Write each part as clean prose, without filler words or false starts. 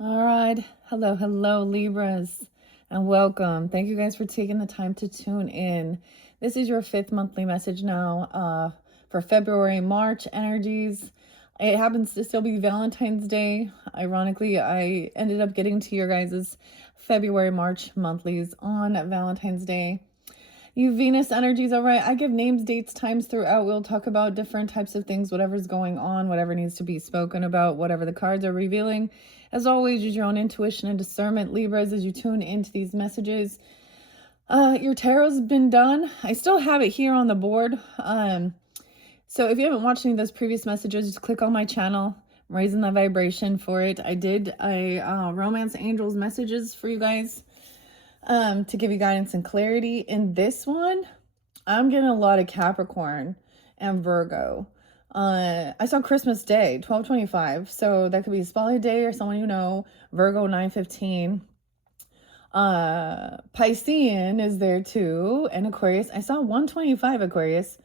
All right. Hello, Libras, and welcome. Thank you guys for taking the time to tune in. This is your 5th monthly message now for February, March energies. It happens to still be Valentine's Day. Ironically, I ended up getting to your guys' February, March monthlies on Valentine's Day. You Venus energies, all right. I give names, dates, times throughout. We'll talk about different types of things, whatever's going on, whatever needs to be spoken about, whatever the cards are revealing. As always, use your own intuition and discernment, Libras, as you tune into these messages. Your tarot's been done. I still have it here on the board. So if you haven't watched any of those previous messages, just click on my channel. I'm raising the vibration for it. I did a romance angels messages for you guys. To give you guidance and clarity. In this one, I'm getting a lot of Capricorn and Virgo. I saw Christmas Day, 12/25. So that could be a Spotlight Day or someone you know. Virgo 9/15. Piscean is there too. And Aquarius. I saw 125 Aquarius.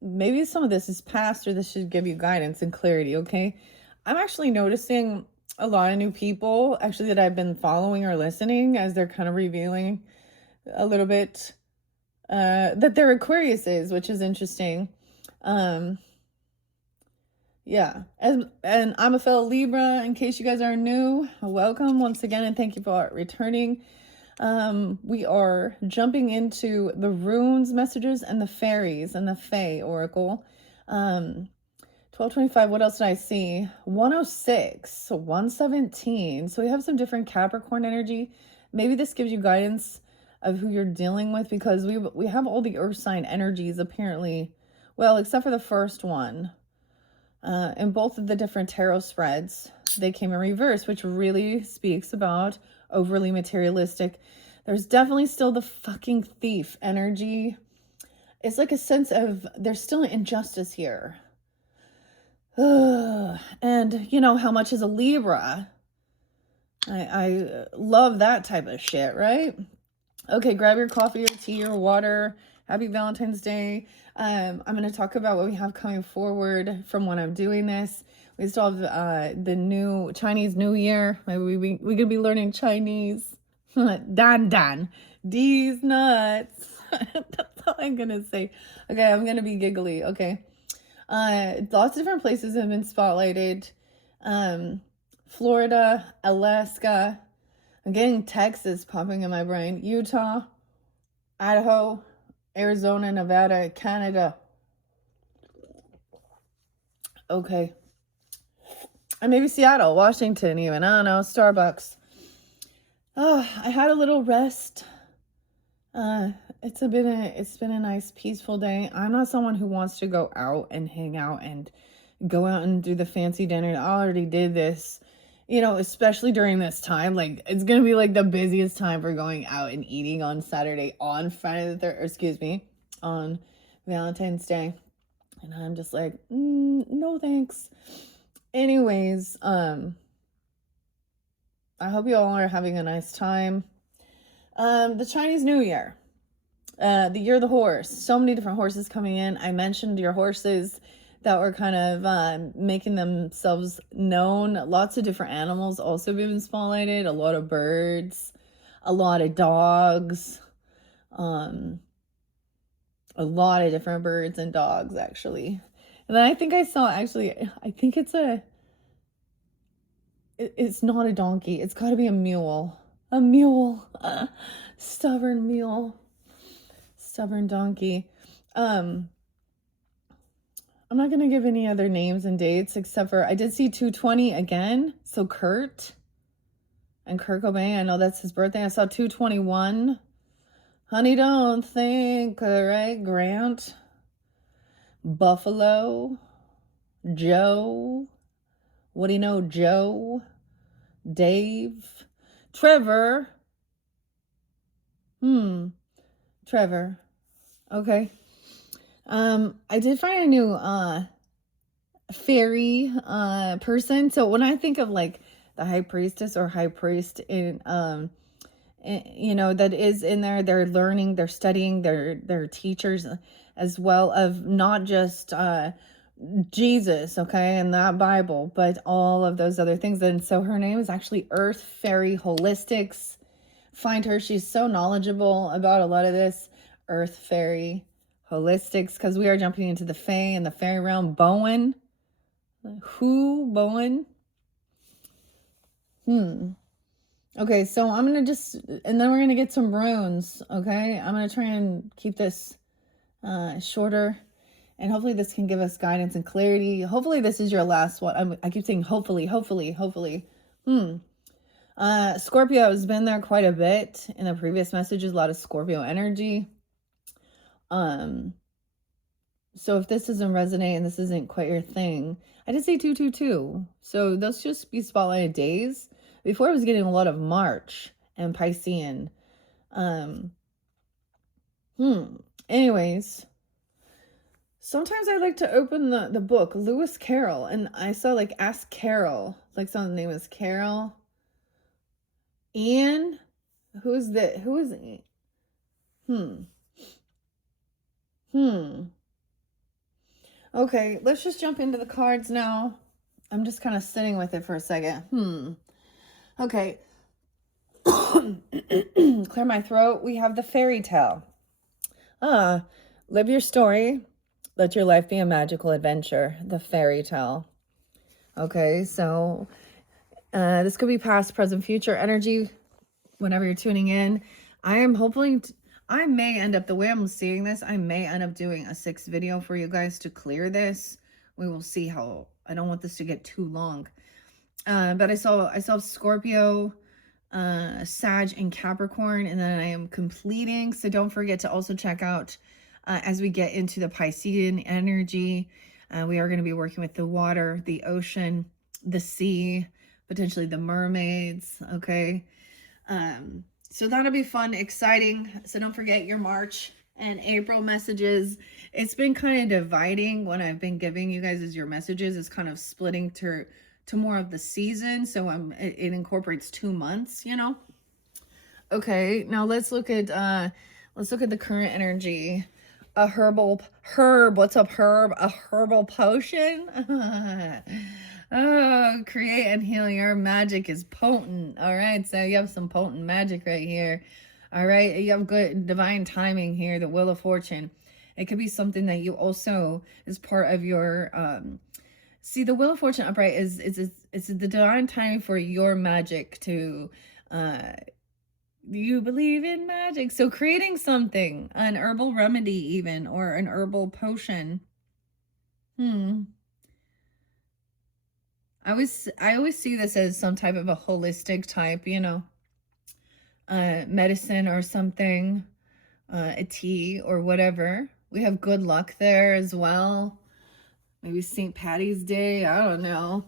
Maybe some of this is past, or this should give you guidance and clarity, okay? I'm actually noticing a lot of new people actually that I've been following or listening as they're kind of revealing a little bit that they're Aquariuses, which is interesting. Yeah, and I'm a fellow Libra. In case you guys are new, welcome once again, and thank you for returning. We are jumping into the runes messages and the fairies and the Fae oracle. 12/25, what else did I see? 106, 117. So we have some different Capricorn energy. Maybe this gives you guidance of who you're dealing with, because we have all the earth sign energies apparently. Well, except for the first one. In both of the different tarot spreads, they came in reverse, which really speaks about overly materialistic. There's definitely still the fucking thief energy. It's like a sense of there's still an injustice here. And you know how much is a Libra? I love that type of shit, right? Okay, grab your coffee or tea or water. Happy Valentine's Day. I'm going to talk about what we have coming forward from when I'm doing this. We still have the new Chinese New Year. Maybe we could be learning Chinese. Dan. These nuts. That's all I'm going to say. Okay, I'm going to be giggly. Okay. Lots of different places have been spotlighted. Florida, Alaska. I'm getting Texas popping in my brain. Utah, Idaho, Arizona, Nevada, Canada. Okay. And maybe Seattle, Washington even. I don't know. Starbucks. Oh, I had a little rest. It's been a nice peaceful day. I'm not someone who wants to go out and hang out and go out and do the fancy dinner. I already did this, you know, especially during this time. Like, it's gonna be like the busiest time for going out and eating on Saturday, on Friday the 3rd, or excuse me, on Valentine's Day. And I'm just like, no thanks. Anyways, I hope you all are having a nice time. The Chinese New Year, the year of the horse. So many different horses coming in. I mentioned your horses that were kind of making themselves known. Lots of different animals also been spotlighted. A lot of birds, a lot of dogs, a lot of different birds and dogs actually. And then I think I saw actually, I think it's not a donkey. It's got to be a mule. A mule. Stubborn mule. Stubborn donkey. I'm not going to give any other names and dates except for I did see 220 again. So Kurt and Kurt Cobain, I know that's his birthday. I saw 221. Honey, don't think, all right? Grant. Buffalo. Joe. What do you know? Joe. Dave. Trevor. Trevor. Okay. I did find a new fairy person. So when I think of like the high priestess or high priest in you know, that is in there, they're learning, they're studying, they're teachers as well, of not just Jesus, okay, and that Bible, but all of those other things. And so her name is actually Earth Fairy Holistics. Find her. She's so knowledgeable about a lot of this. Earth Fairy Holistics, because we are jumping into the fae and the fairy realm. Bowen. Who? Bowen? Okay, so I'm going to just, and then we're going to get some runes, okay? I'm going to try and keep this shorter, and hopefully this can give us guidance and clarity. Hopefully this is your last one. I keep saying hopefully. Scorpio has been there quite a bit in the previous messages, a lot of Scorpio energy. So if this doesn't resonate and this isn't quite your thing, I did say 222. So those just be spotlighted days. Before I was getting a lot of March and Piscean. Anyways, sometimes I like to open the book, Lewis Carroll, and I saw like Ask Carol, like someone's name is Carol. Ian? Who is Ian? Okay, let's just jump into the cards now. I'm just kind of sitting with it for a second. Okay. Clear my throat. We have the fairy tale. Live your story. Let your life be a magical adventure. The fairy tale. Okay, so this could be past, present, future energy whenever you're tuning in. I am hoping I may end up, the way I'm seeing this, I may end up doing a 6th video for you guys to clear this. We will see how, I don't want this to get too long. But I saw Scorpio, Sag, and Capricorn, and then I am completing. So don't forget to also check out, as we get into the Piscean energy, we are going to be working with the water, the ocean, the sea, potentially the mermaids. Okay. So that'll be fun, exciting. So don't forget your March and April messages. It's been kind of dividing when I've been giving you guys as your messages. It's kind of splitting to more of the season. So it incorporates 2 months, you know? Okay, now let's look at the current energy. A herb. What's up, herb? A herbal potion? Oh, create and heal. Your magic is potent. All right, so you have some potent magic right here. All right, you have good divine timing here, the Wheel of Fortune. It could be something that you also is part of your see, the Wheel of Fortune upright is the divine timing for your magic to you believe in magic. So creating something, an herbal remedy even, or an herbal potion. I always see this as some type of a holistic type, you know, medicine or something, a tea or whatever. We have good luck there as well. Maybe St. Patty's Day. I don't know.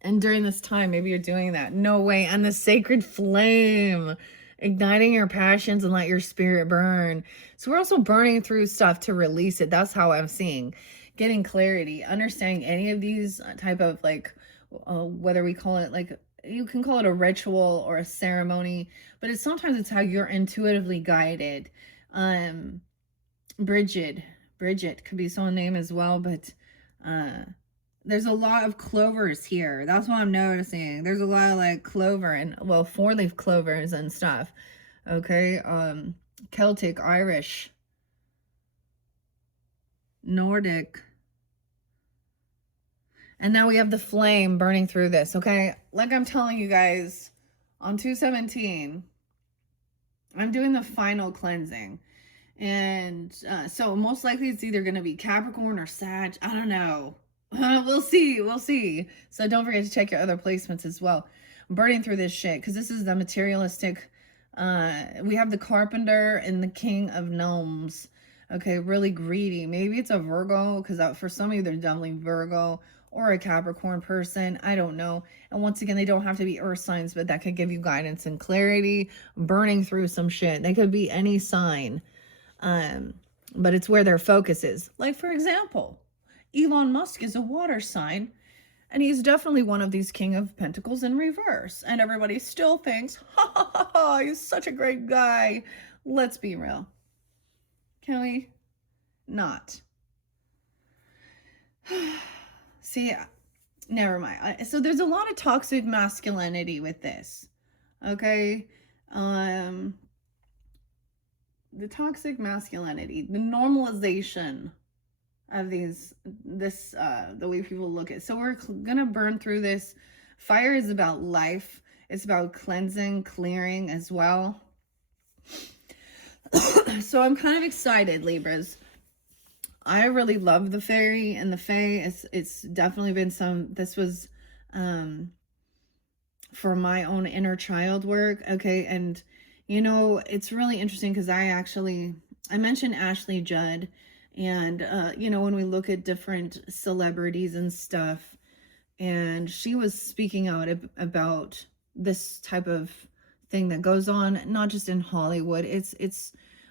And during this time, maybe you're doing that. No way. And the sacred flame, igniting your passions and let your spirit burn. So we're also burning through stuff to release it. That's how I'm seeing. Getting clarity, understanding any of these type of like, whether we call it like, you can call it a ritual or a ceremony, but sometimes it's how you're intuitively guided. Bridget could be someone's name as well, but there's a lot of clovers here. That's what I'm noticing. There's a lot of like clover and, well, 4-leaf clovers and stuff. Okay. Celtic, Irish, Nordic. And now we have the flame burning through this. Okay. Like I'm telling you guys, on 2/17, I'm doing the final cleansing. And so most likely it's either going to be Capricorn or Sag. I don't know. We'll see. So don't forget to check your other placements as well. I'm burning through this shit because this is the materialistic. We have the Carpenter and the King of Gnomes. Okay, really greedy. Maybe it's a Virgo, because for some of you, they're definitely Virgo, or a Capricorn person. I don't know. And once again, they don't have to be earth signs, but that could give you guidance and clarity. Burning through some shit. They could be any sign. But it's where their focus is. Like, for example, Elon Musk is a water sign, and he's definitely one of these King of Pentacles in reverse. And everybody still thinks, ha ha ha ha, he's such a great guy. Let's be real. Can we not? See, never mind. So there's a lot of toxic masculinity with this. Okay? The toxic masculinity, the normalization of the way people look at it. So we're gonna burn through this. Fire is about life. It's about cleansing, clearing as well. So I'm kind of excited, Libras. I really love the fairy and the fae. It's definitely been this was for my own inner child work. Okay. And it's really interesting because I mentioned Ashley Judd, and when we look at different celebrities and stuff, and she was speaking out about this type of thing that goes on, not just in Hollywood,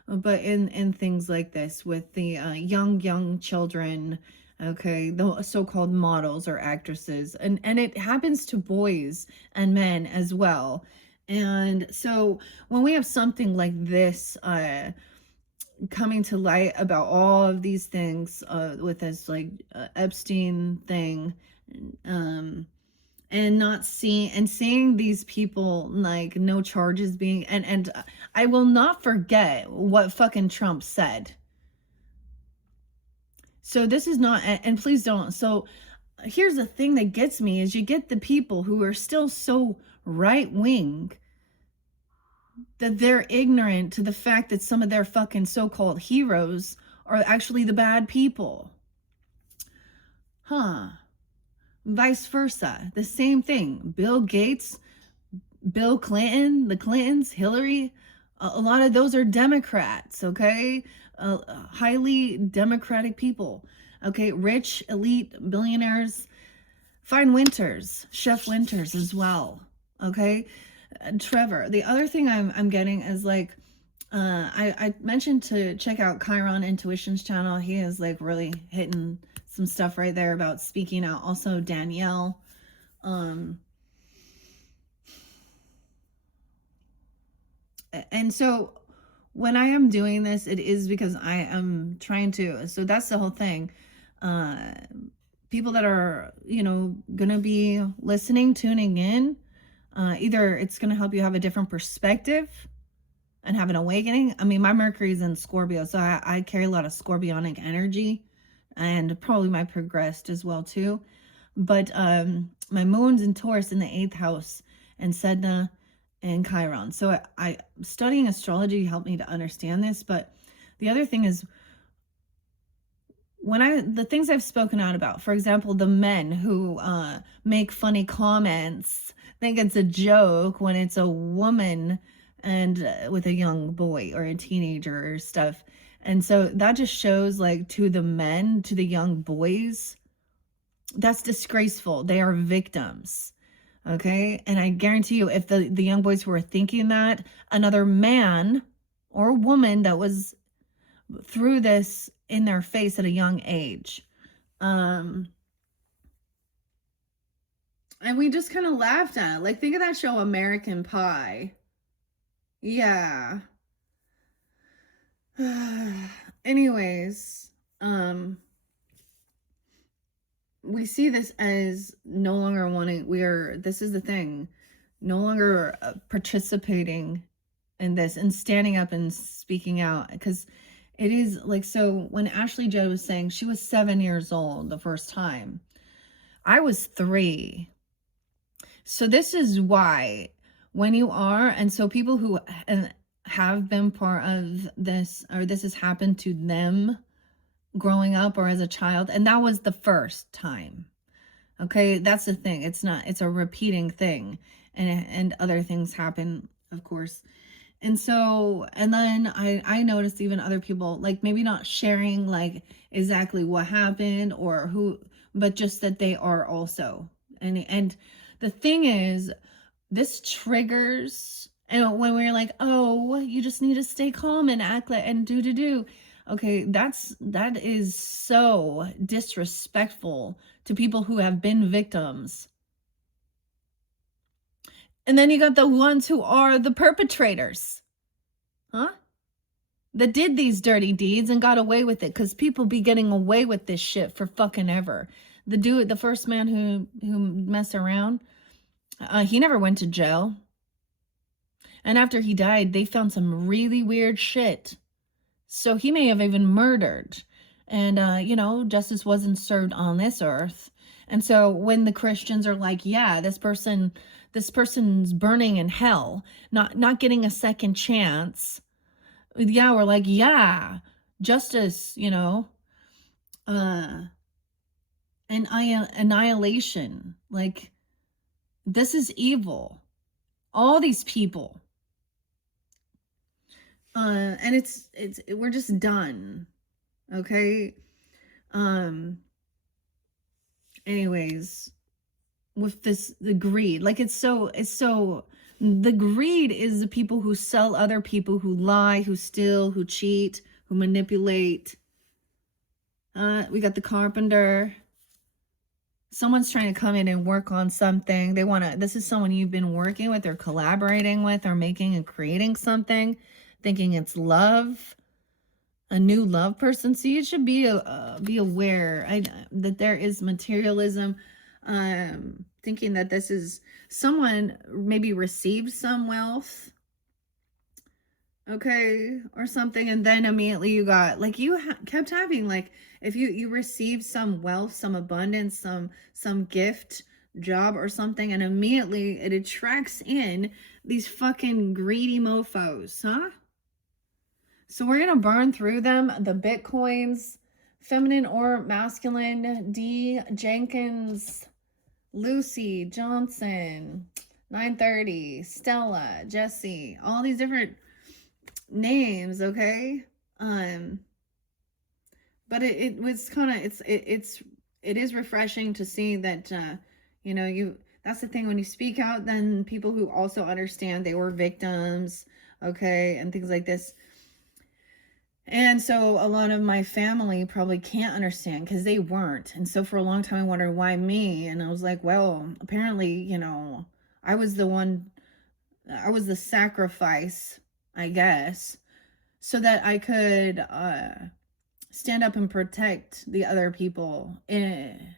but in things like this with the young children, okay, the so-called models or actresses, and it happens to boys and men as well. And so when we have something like this coming to light about all of these things with this like Epstein thing, and not seeing these people, like, no charges being, and I will not forget what fucking Trump said. So this is not, and please don't. So here's the thing that gets me is you get the people who are still so right wing that they're ignorant to the fact that some of their fucking so-called heroes are actually the bad people. Vice versa, the same thing. Bill Gates, Bill Clinton, the Clintons, Hillary, a lot of those are Democrats, okay? Highly democratic people, okay? Rich, elite, billionaires. Fine Winters, Chef Winters as well, okay? Trevor. The other thing I'm getting is like, I mentioned to check out Chiron Intuition's channel. He is like really hitting some stuff right there about speaking out. Also Danielle. And so when I am doing this, it is because I am trying to, so that's the whole thing. People that are, gonna be listening, tuning in, either it's gonna help you have a different perspective and have an awakening. I mean, my Mercury's in Scorpio, so I carry a lot of Scorpionic energy, and probably my progressed as well too. But my moon's in Taurus in the 8th house, and Sedna and Chiron. So I studying astrology helped me to understand this. But the other thing is, the things I've spoken out about, for example, the men who make funny comments, think it's a joke when it's a woman and with a young boy or a teenager or stuff. And so that just shows, like, to the men, to the young boys, that's disgraceful. They are victims. Okay. And I guarantee you, if the young boys who are thinking that, another man or woman that was through this in their face at a young age, and we just kind of laughed at it. Like, think of that show American Pie. Yeah. Anyways, we see this as no longer wanting, this is the thing, no longer participating in this and standing up and speaking out, because it is like, so when Ashley Judd was saying she was 7 years old the first time, I was 3. So this is why when you are, and so people who have been part of this, or this has happened to them growing up or as a child, and that was the first time. Okay, that's the thing. It's a repeating thing, and other things happen, of course. And so, and then I noticed even other people, like, maybe not sharing like exactly what happened or who, but just that they are also. And the thing is, this triggers, and when we're like, oh, you just need to stay calm and act like, and do. Okay, that is so disrespectful to people who have been victims. And then you got the ones who are the perpetrators. Huh? that did these dirty deeds and got away with it, because people be getting away with this shit for fucking ever. The first man who messed around, he never went to jail. And after he died, they found some really weird shit. So he may have even murdered. And, justice wasn't served on this earth. And so when the Christians are like, yeah, this person's burning in hell, not getting a second chance. Yeah, we're like, yeah, justice, annihilation. Like, this is evil. All these people. And we're just done. Okay. Anyways, with the greed, like it's so the greed is the people who sell other people, who lie, who steal, who cheat, who manipulate. We got the carpenter. Someone's trying to come in and work on something. This is someone you've been working with or collaborating with or making and creating something, thinking it's love, a new love person. So you should be aware that there is materialism, thinking that this is someone maybe received some wealth, okay, or something, and then immediately you got, like, you kept having, like, if you received some wealth, some abundance, some gift, job or something, and immediately it attracts in these fucking greedy mofos, huh? So we're gonna burn through them. The Bitcoins, feminine or masculine, D Jenkins, Lucy Johnson, 930, Stella, Jesse, all these different names, okay? But it was kind of, it is refreshing to see that, that's the thing, when you speak out, then people who also understand they were victims, okay, and things like this. And so a lot of my family probably can't understand because they weren't. And so for a long time, I wondered, why me? And I was like, well, apparently, I was the sacrifice, I guess, so that I could stand up and protect the other people in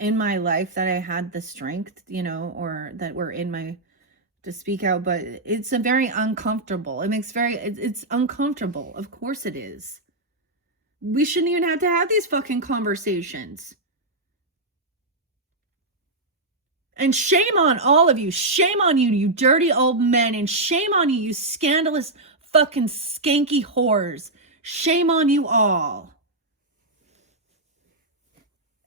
my life, that I had the strength, or that were in my, to speak out. But it's a very uncomfortable. It's uncomfortable. Of course it is. We shouldn't even have to have these fucking conversations. And shame on all of you. Shame on you, you dirty old men. And shame on you, you scandalous fucking skanky whores. Shame on you all.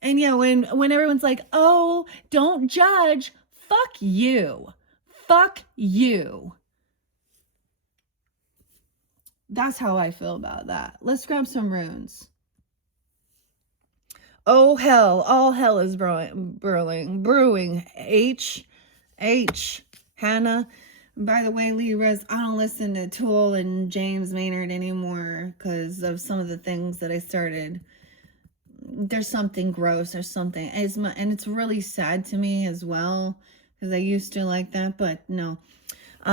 And yeah, when everyone's like, oh, don't judge, fuck you. Fuck you. That's how I feel about that. Let's grab some runes. Oh hell, all hell is brewing. H, Hannah. By the way, Libras, I don't listen to Tool and James Maynard anymore because of some of the things that I started. There's something gross or something. And it's really sad to me as well, because I used to like that, but no.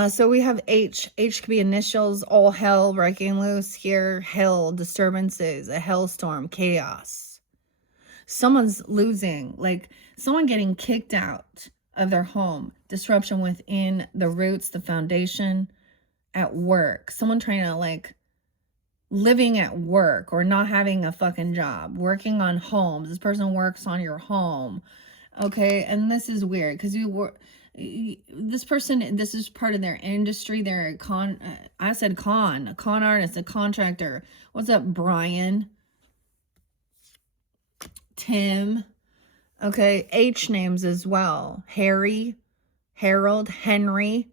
So we have H. H could be initials. All hell breaking loose here. Hell, disturbances, a hellstorm, chaos. Someone's losing, like someone getting kicked out of their home. Disruption within the roots, the foundation, at work. Someone trying to, like, living at work or not having a fucking job, working on homes. This person works on your home, okay? And this is weird because this person, this is part of their industry. They're a con artist, a contractor. What's up, Brian? Tim. Okay, H names as well. Harry, Harold, Henry,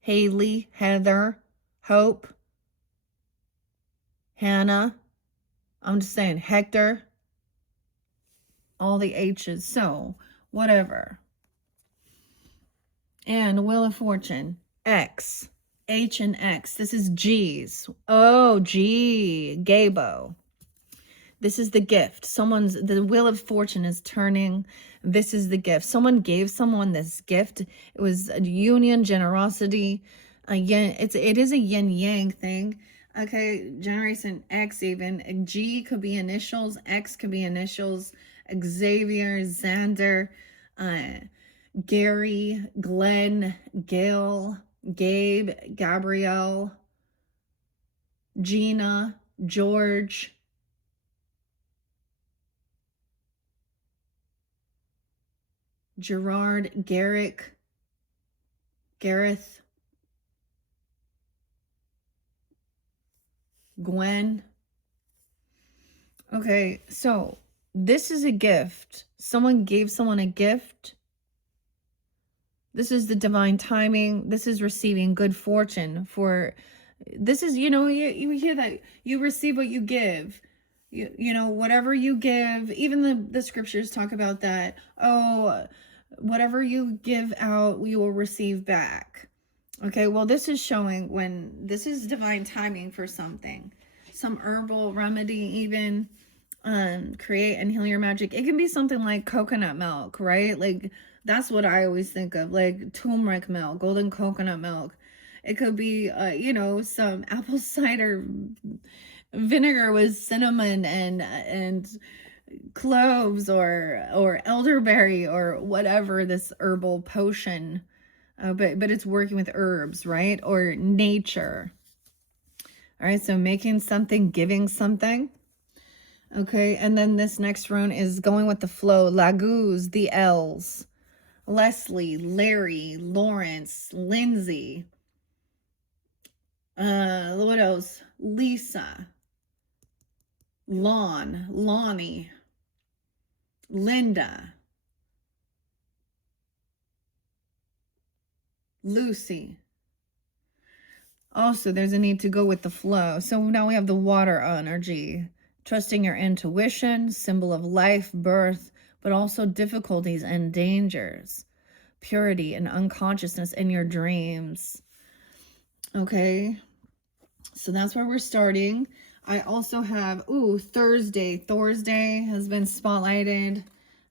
Haley, Heather, Hope, Hannah. I'm just saying, Hector. All the H's. So, whatever. And Wheel of Fortune. X. H and X. This is G's. Oh, G. Gabo. This is the gift. The Wheel of Fortune is turning. This is the gift. Someone gave someone this gift. It was a union, generosity. It is a yin yang thing. Okay, Generation X even. G could be initials. X could be initials. Xavier, Xander, Gary, Glenn, Gail, Gabe, Gabrielle, Gina, George, Gerard, Garrick, Gareth, Gwen. Okay, so this is a gift. Someone gave someone a gift. This is the divine timing. This is receiving good fortune for, this is, you hear that you receive what you give. You know, whatever you give, even the scriptures talk about that. Oh, whatever you give out, you will receive back. Okay, well, this is showing when this is divine timing for something, some herbal remedy, even create and heal your magic. It can be something like coconut milk, right? Like that's what I always think of, like turmeric milk, golden coconut milk. It could be, some apple cider vinegar with cinnamon and cloves or elderberry or whatever, this herbal potion. But it's working with herbs, right? Or nature. All right, so making something, giving something. Okay, and then this next rune is going with the flow. Laguz, the L's. Leslie, Larry, Lawrence, Lindsay. What else? Lisa. Lon, Lonnie. Linda. Lucy. Also, there's a need to go with the flow. So now we have the water energy. Trusting your intuition, symbol of life, birth, but also difficulties and dangers. Purity and unconsciousness in your dreams. Okay, so that's where we're starting. I also have, Thursday. Thursday has been spotlighted.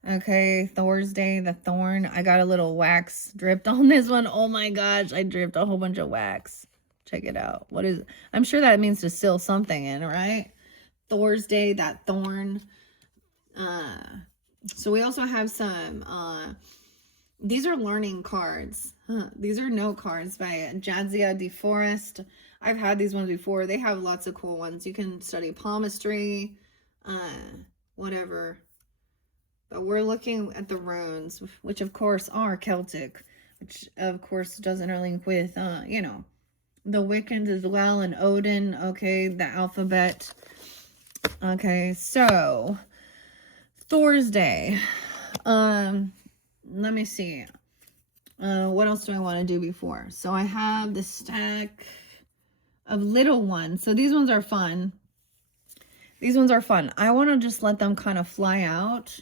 Okay, Thursday, the thorn. I got a little wax dripped on this one. Oh my gosh, I dripped a whole bunch of wax. Check it out. What is, I'm sure that means to seal something in, right? Thursday, that thorn. So we also have some, these are learning cards. These are note cards by Jadzia DeForest. I've had these ones before. They have lots of cool ones. You can study palmistry, whatever. But we're looking at the runes, which of course are Celtic, which of course doesn't link with, the Wiccans as well, and Odin. Okay, the alphabet. Okay, so Thursday. Let me see. What else do I want to do before? So I have the stack of little ones. So these ones are fun. These ones are fun. I want to just let them kind of fly out.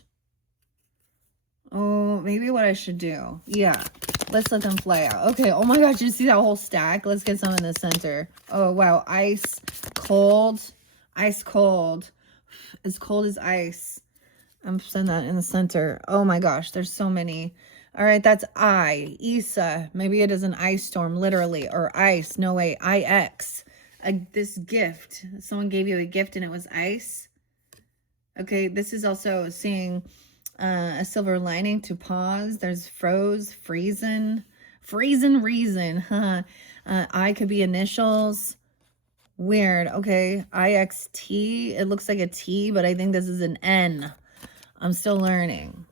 Oh, maybe what I should do. Yeah, let's let them fly out. Okay, oh my gosh, you see that whole stack? Let's get some in the center. Oh, wow, ice, cold, ice cold. As cold as ice. I'm putting that in the center. Oh my gosh, there's so many. All right, that's Isa. Maybe it is an ice storm, literally, or ice. No way, IX. This gift. Someone gave you a gift and it was ice. Okay, this is also seeing a silver lining to pause. There's froze, freezing reason. I could be initials. Weird. Okay, IXT. It looks like a T, but I think this is an N. I'm still learning.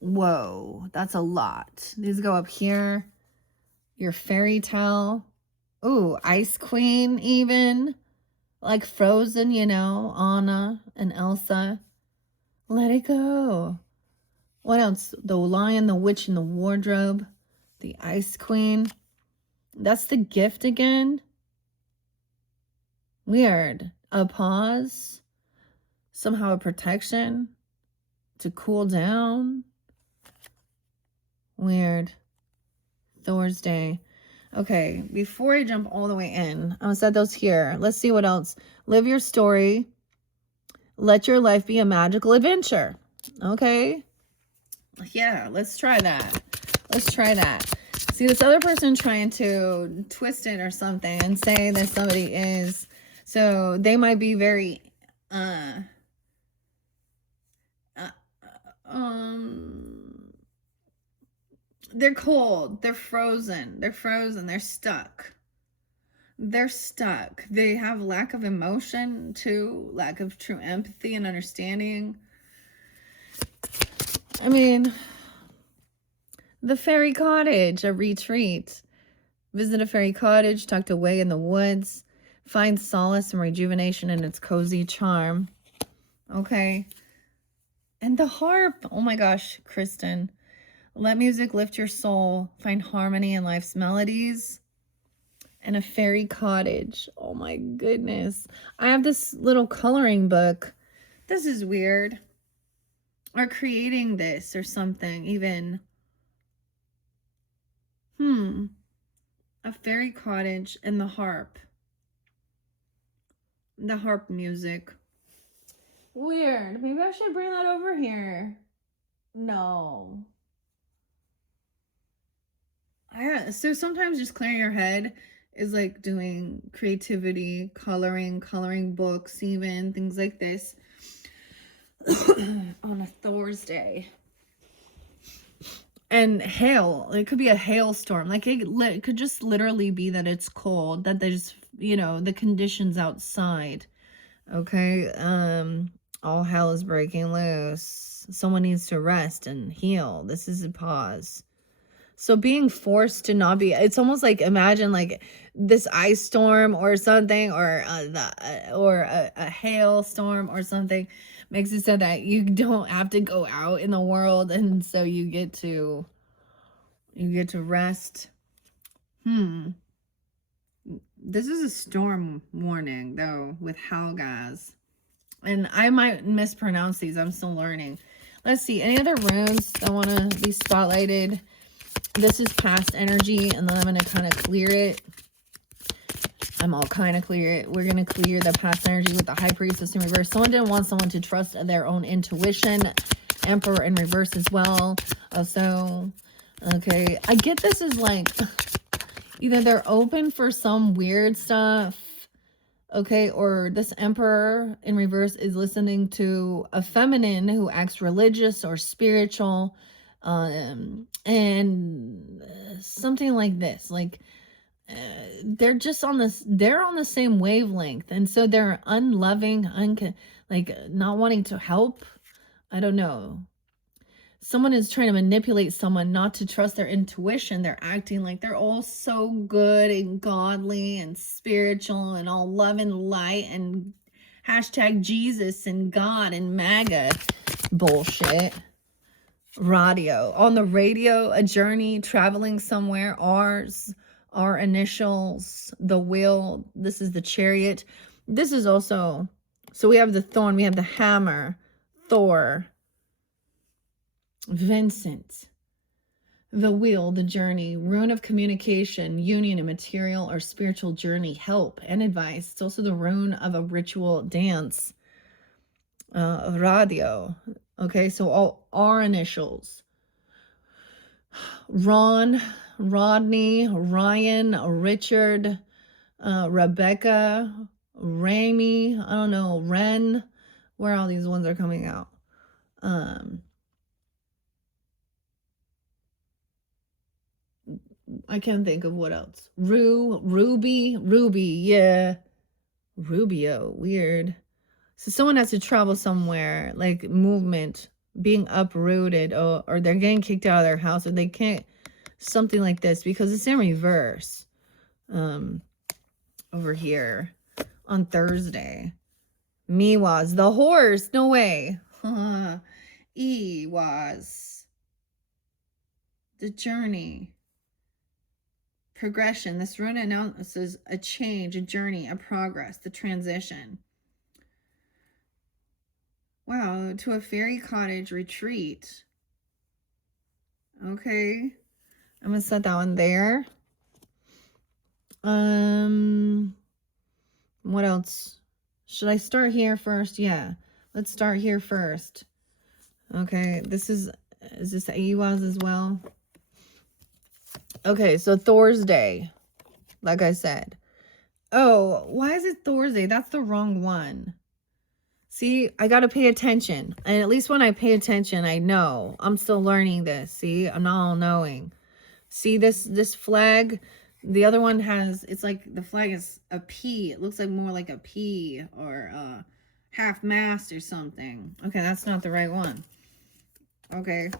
Whoa, that's a lot. These go up here. Your fairy tale. Ooh, Ice Queen even. Like Frozen, Anna and Elsa. Let it go. What else? The Lion, the Witch, and the Wardrobe. The Ice Queen. That's the gift again. Weird. A pause. Somehow a protection. To cool down. Weird. Thursday. Okay, before I jump all the way in, I'm gonna set those here. Let's see what else. Live your story. Let your life be a magical adventure. Okay. Yeah, let's try that. Let's try that. See, this other person trying to twist it or something and say that somebody is So they might be very, they're cold, they're frozen, they're stuck. They're stuck. They have lack of emotion too, lack of true empathy and understanding. I mean, the fairy cottage, a retreat. Visit a fairy cottage tucked away in the woods. Find solace and rejuvenation in its cozy charm. Okay. And the harp. Oh my gosh, Kristen. Let music lift your soul. Find harmony in life's melodies. And a fairy cottage. Oh my goodness. I have this little coloring book. This is weird. Or creating this or something even. A fairy cottage and the harp. The harp music. Weird. Maybe I should bring that over here. No. So sometimes just clearing your head is like doing creativity, coloring books, even things like this on a Thursday. And hail, it could be a hailstorm. Like it could just literally be that it's cold, that there's, you know, the conditions outside. Okay. All hell is breaking loose. Someone needs to rest and heal. This is a pause. So being forced to not be, it's almost like, imagine like this ice storm or something, or a hailstorm or something makes it so that you don't have to go out in the world, and so you get to rest. This is a storm warning though with hell, guys, and I might mispronounce these. I'm still learning. Let's see, any other runes that want to be spotlighted? This is past energy, and then I'm going to kind of clear it. We're going to clear the past energy with the High Priestess in reverse. Someone didn't want someone to trust their own intuition. Emperor in reverse as well. So, okay. I get this is like, either they're open for some weird stuff, okay, or this Emperor in reverse is listening to a feminine who acts religious or spiritual. And something like this, like they're just on the same wavelength, and so they're unloving, like not wanting to help. I don't know. Someone is trying to manipulate someone not to trust their intuition. They're acting like they're all so good and godly and spiritual and all love and light and hashtag Jesus and God and MAGA bullshit. Radio. On the radio, a journey, traveling somewhere. Our initials, the wheel. This is the Chariot. This is also, so we have the thorn, we have the hammer, Thor, Vincent, the wheel, the journey, rune of communication, union, a material or spiritual journey, help and advice. It's also the rune of a ritual dance. Radio. Okay, so all our initials. Ron, Rodney, Ryan, Richard, Rebecca, Ramy, I don't know, Ren, where all these ones are coming out. I can't think of what else. Ruby, yeah. Rubio, weird. So someone has to travel somewhere, like movement, being uprooted, or they're getting kicked out of their house, or they can't, something like this, because it's in reverse. Over here on Thursday. Me was the horse. No way. E was the journey. Progression. This rune announces a change, a journey, a progress, the transition. Wow, to a fairy cottage retreat. Okay. I'm going to set that one there. What else? Should I start here first? Yeah. Let's start here first. Okay. Is this Awas as well? Okay. So Thursday, like I said, Oh, why is it Thursday? That's the wrong one. See, I got to pay attention. And at least when I pay attention, I know. I'm still learning this. See, I'm not all knowing. See this flag? The other one has, it's like the flag is a P. It looks like more like a P or a half mast or something. Okay, that's not the right one. Okay.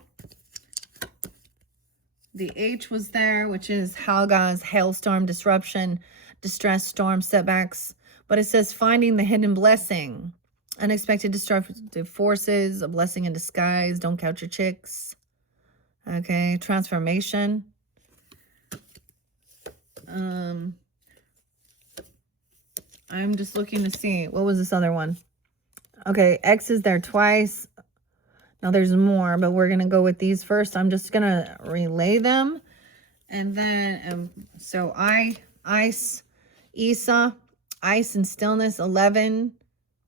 The H was there, which is Helga's hailstorm, disruption, distress, storm, setbacks. But it says finding the hidden blessing. Unexpected destructive forces, a blessing in disguise, don't count your chicks. Okay, transformation. I'm just looking to see. What was this other one? Okay, X is there twice. Now there's more, but we're going to go with these first. I'm just going to relay them. And then, so ice, Isa, ice and stillness, 11.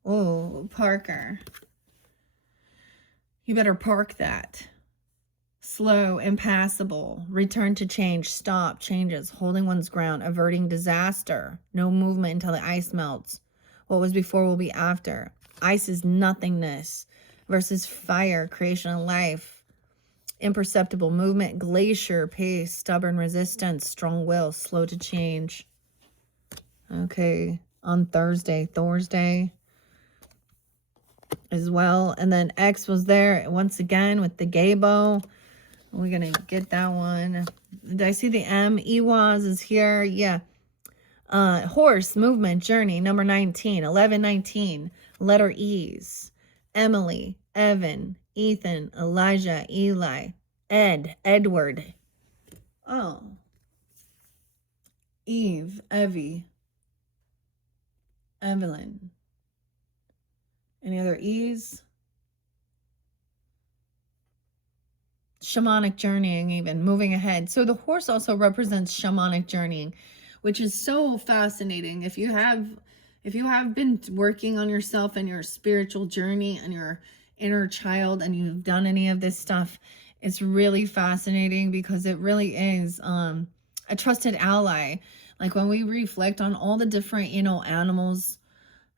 Oh, Parker. You better park that. Slow, impassable, return to change, stop, changes, holding one's ground, averting disaster, no movement until the ice melts. What was before will be after. Ice is nothingness versus fire, creation and life. Imperceptible movement, glacier, pace, stubborn resistance, strong will, slow to change. Okay, on Thursday as well. And then X was there once again with the gaybo. We're going to get that one. Did I see the M? Ewaz is here. Yeah. Horse, movement, journey, number 19. 1119. Letter E's. Emily, Evan, Ethan, Elijah, Eli, Ed, Edward. Oh. Eve, Evie, Evelyn. Any other E's? Shamanic journeying, even moving ahead. So the horse also represents shamanic journeying, which is so fascinating. If you have been working on yourself and your spiritual journey and your inner child, and you've done any of this stuff, it's really fascinating because it really is a trusted ally. Like when we reflect on all the different, animals,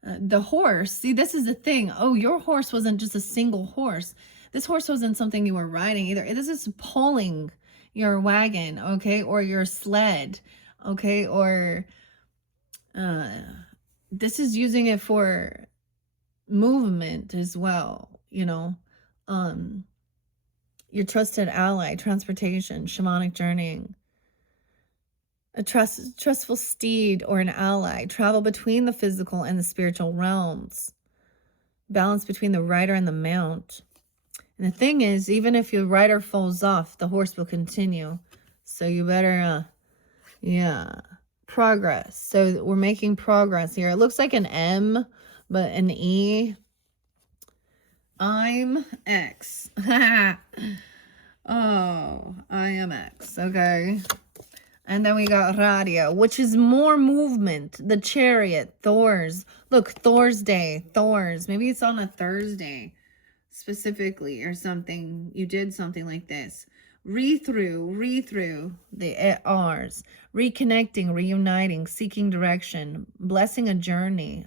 the horse, see, this is the thing. Oh, your horse wasn't just a single horse. This horse wasn't something you were riding either. This is pulling your wagon, okay, or your sled, okay, or this is using it for movement as well, your trusted ally, transportation, shamanic journeying. A trustful steed or an ally, travel between the physical and the spiritual realms, balance between the rider and the mount. And the thing is, even if your rider falls off, the horse will continue. So you better, progress. So we're making progress here. It looks like an M, but an E. I'm X. Oh, I am X. Okay. And then we got radio, which is more movement. The chariot, Thor's. Look, Thor's day, Thor's. Maybe it's on a Thursday specifically or something. You did something like this. Read through the R's. Reconnecting, reuniting, seeking direction, blessing a journey,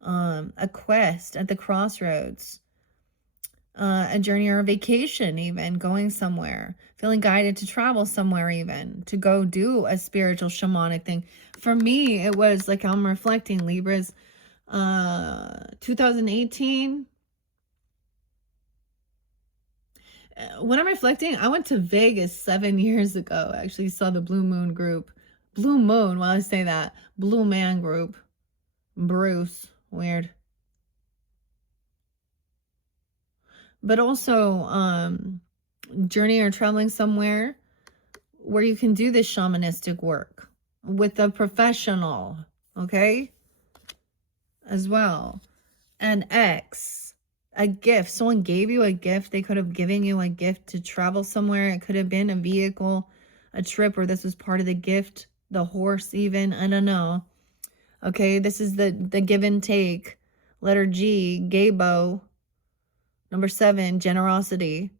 a quest at the crossroads. A journey or a vacation, even going somewhere, feeling guided to travel somewhere, even to go do a spiritual shamanic thing. For me, it was like, I'm reflecting, Libras, 2018. When I'm reflecting, I went to Vegas 7 years ago. I actually saw the Blue Moon group. Blue Moon, while I say that, Blue Man group. Bruce, weird. But also journey or traveling somewhere where you can do this shamanistic work with a professional, okay, as well. And X, a gift. Someone gave you a gift. They could have given you a gift to travel somewhere. It could have been a vehicle, a trip, or this was part of the gift, the horse even, I don't know. Okay, this is the give and take. Letter G, Gaybo. Number 7, generosity,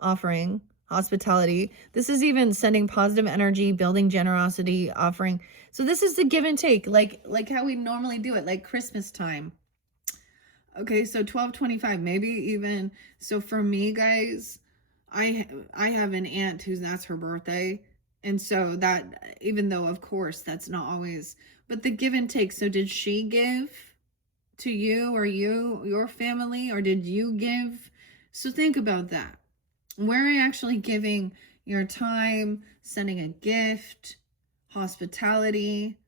offering, hospitality. This is even sending positive energy, building generosity, offering. So this is the give and take, like how we normally do it, like Christmas time. Okay, so 12/25, maybe even. So for me, guys, I have an aunt that's her birthday. And so that, even though of course that's not always, but the give and take. So did she give to you, or your family, or did you give? So think about that. Where are you actually giving your time, sending a gift, hospitality?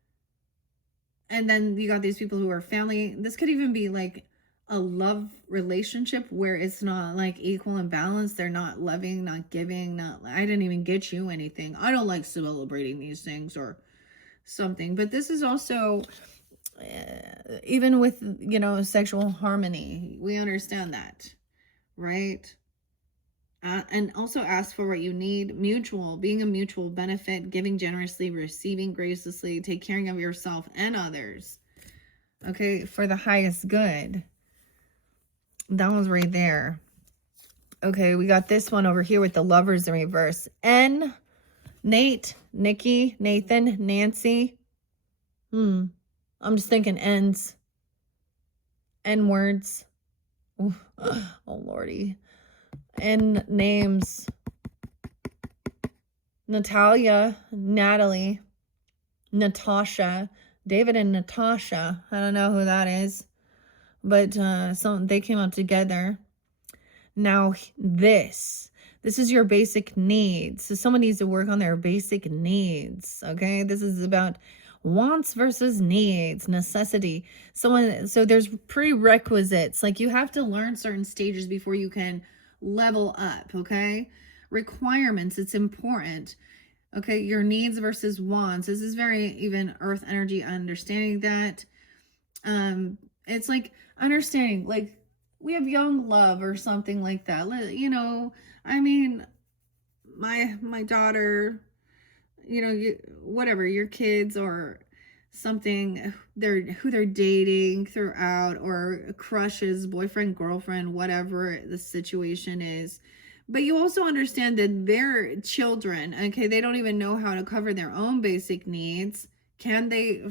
And then you got these people who are family. This could even be like a love relationship where it's not like equal and balanced. They're not loving, not giving, not, I didn't even get you anything. I don't like celebrating these things or something. But this is also, even with, sexual harmony, we understand that, right? And also ask for what you need. Mutual, being a mutual benefit, giving generously, receiving graciously, take caring of yourself and others. Okay, for the highest good. That one's right there. Okay, we got this one over here with the lovers in reverse. N, Nate, Nikki, Nathan, Nancy. I'm just thinking N's. N words. Oh, Lordy. N names. Natalia, Natalie, Natasha, David and Natasha. I don't know who that is, but they came up together. Now this is your basic needs. So someone needs to work on their basic needs. Okay, this is about wants versus needs, necessity. So there's prerequisites. Like you have to learn certain stages before you can level up. Okay, requirements. It's important. Okay, your needs versus wants. This is very even earth energy, understanding that. It's like understanding, like we have young love or something like that. I mean, my daughter, whatever, your kids or something, who they're dating throughout, or crushes, boyfriend, girlfriend, whatever the situation is. But you also understand that they're children, okay? They don't even know how to cover their own basic needs. Can they?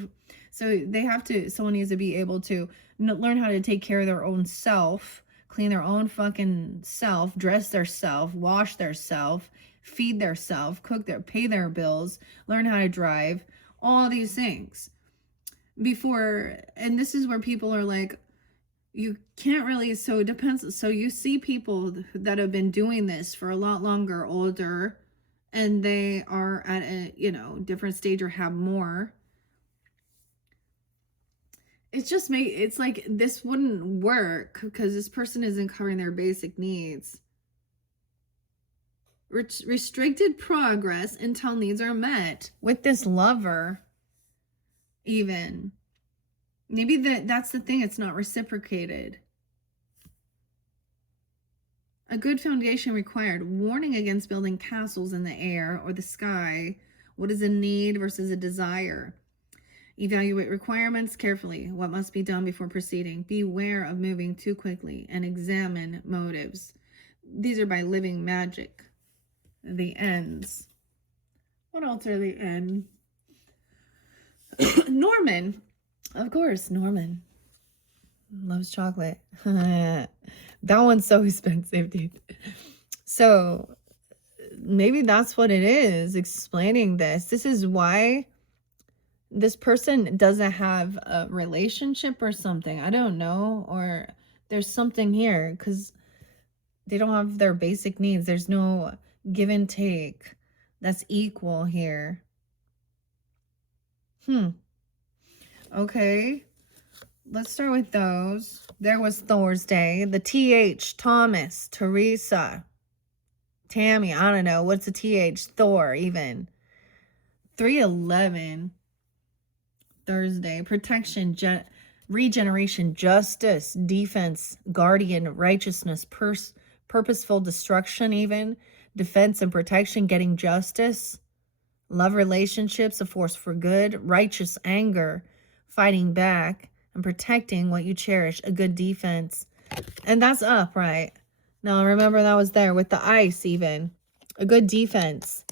So they have to, someone needs to be able to learn how to take care of their own self, clean their own fucking self, dress their self, wash their self, feed their self, pay their bills, learn how to drive, all these things. And this is where people are like, you can't really, so it depends. So you see people that have been doing this for a lot longer, older, and they are at a, different stage or have more. It's like this wouldn't work because this person isn't covering their basic needs. Restricted progress until needs are met. With this lover, even. Maybe that's the thing, it's not reciprocated. A good foundation required. Warning against building castles in the air or the sky. What is a need versus a desire? Evaluate requirements carefully. What must be done before proceeding? Beware of moving too quickly and examine motives. These are by Living Magic. The ends. What else are the end? Norman. Of course, Norman loves chocolate. That one's so expensive, dude. So maybe that's what it is, explaining this. This is why this person doesn't have a relationship or something. I don't know. Or there's something here because they don't have their basic needs. There's no give and take that's equal here. Okay, let's start with those. There was Thursday. The TH, Thomas, Teresa, Tammy, I don't know. What's the TH? Thor, even. 311. Thursday. Protection, regeneration, justice, defense, guardian, righteousness, purposeful destruction, even. Defense and protection, getting justice. Love relationships, a force for good. Righteous anger, fighting back and protecting what you cherish, a good defense. And that's up, right? Now, remember that was there with the ice even. A good defense.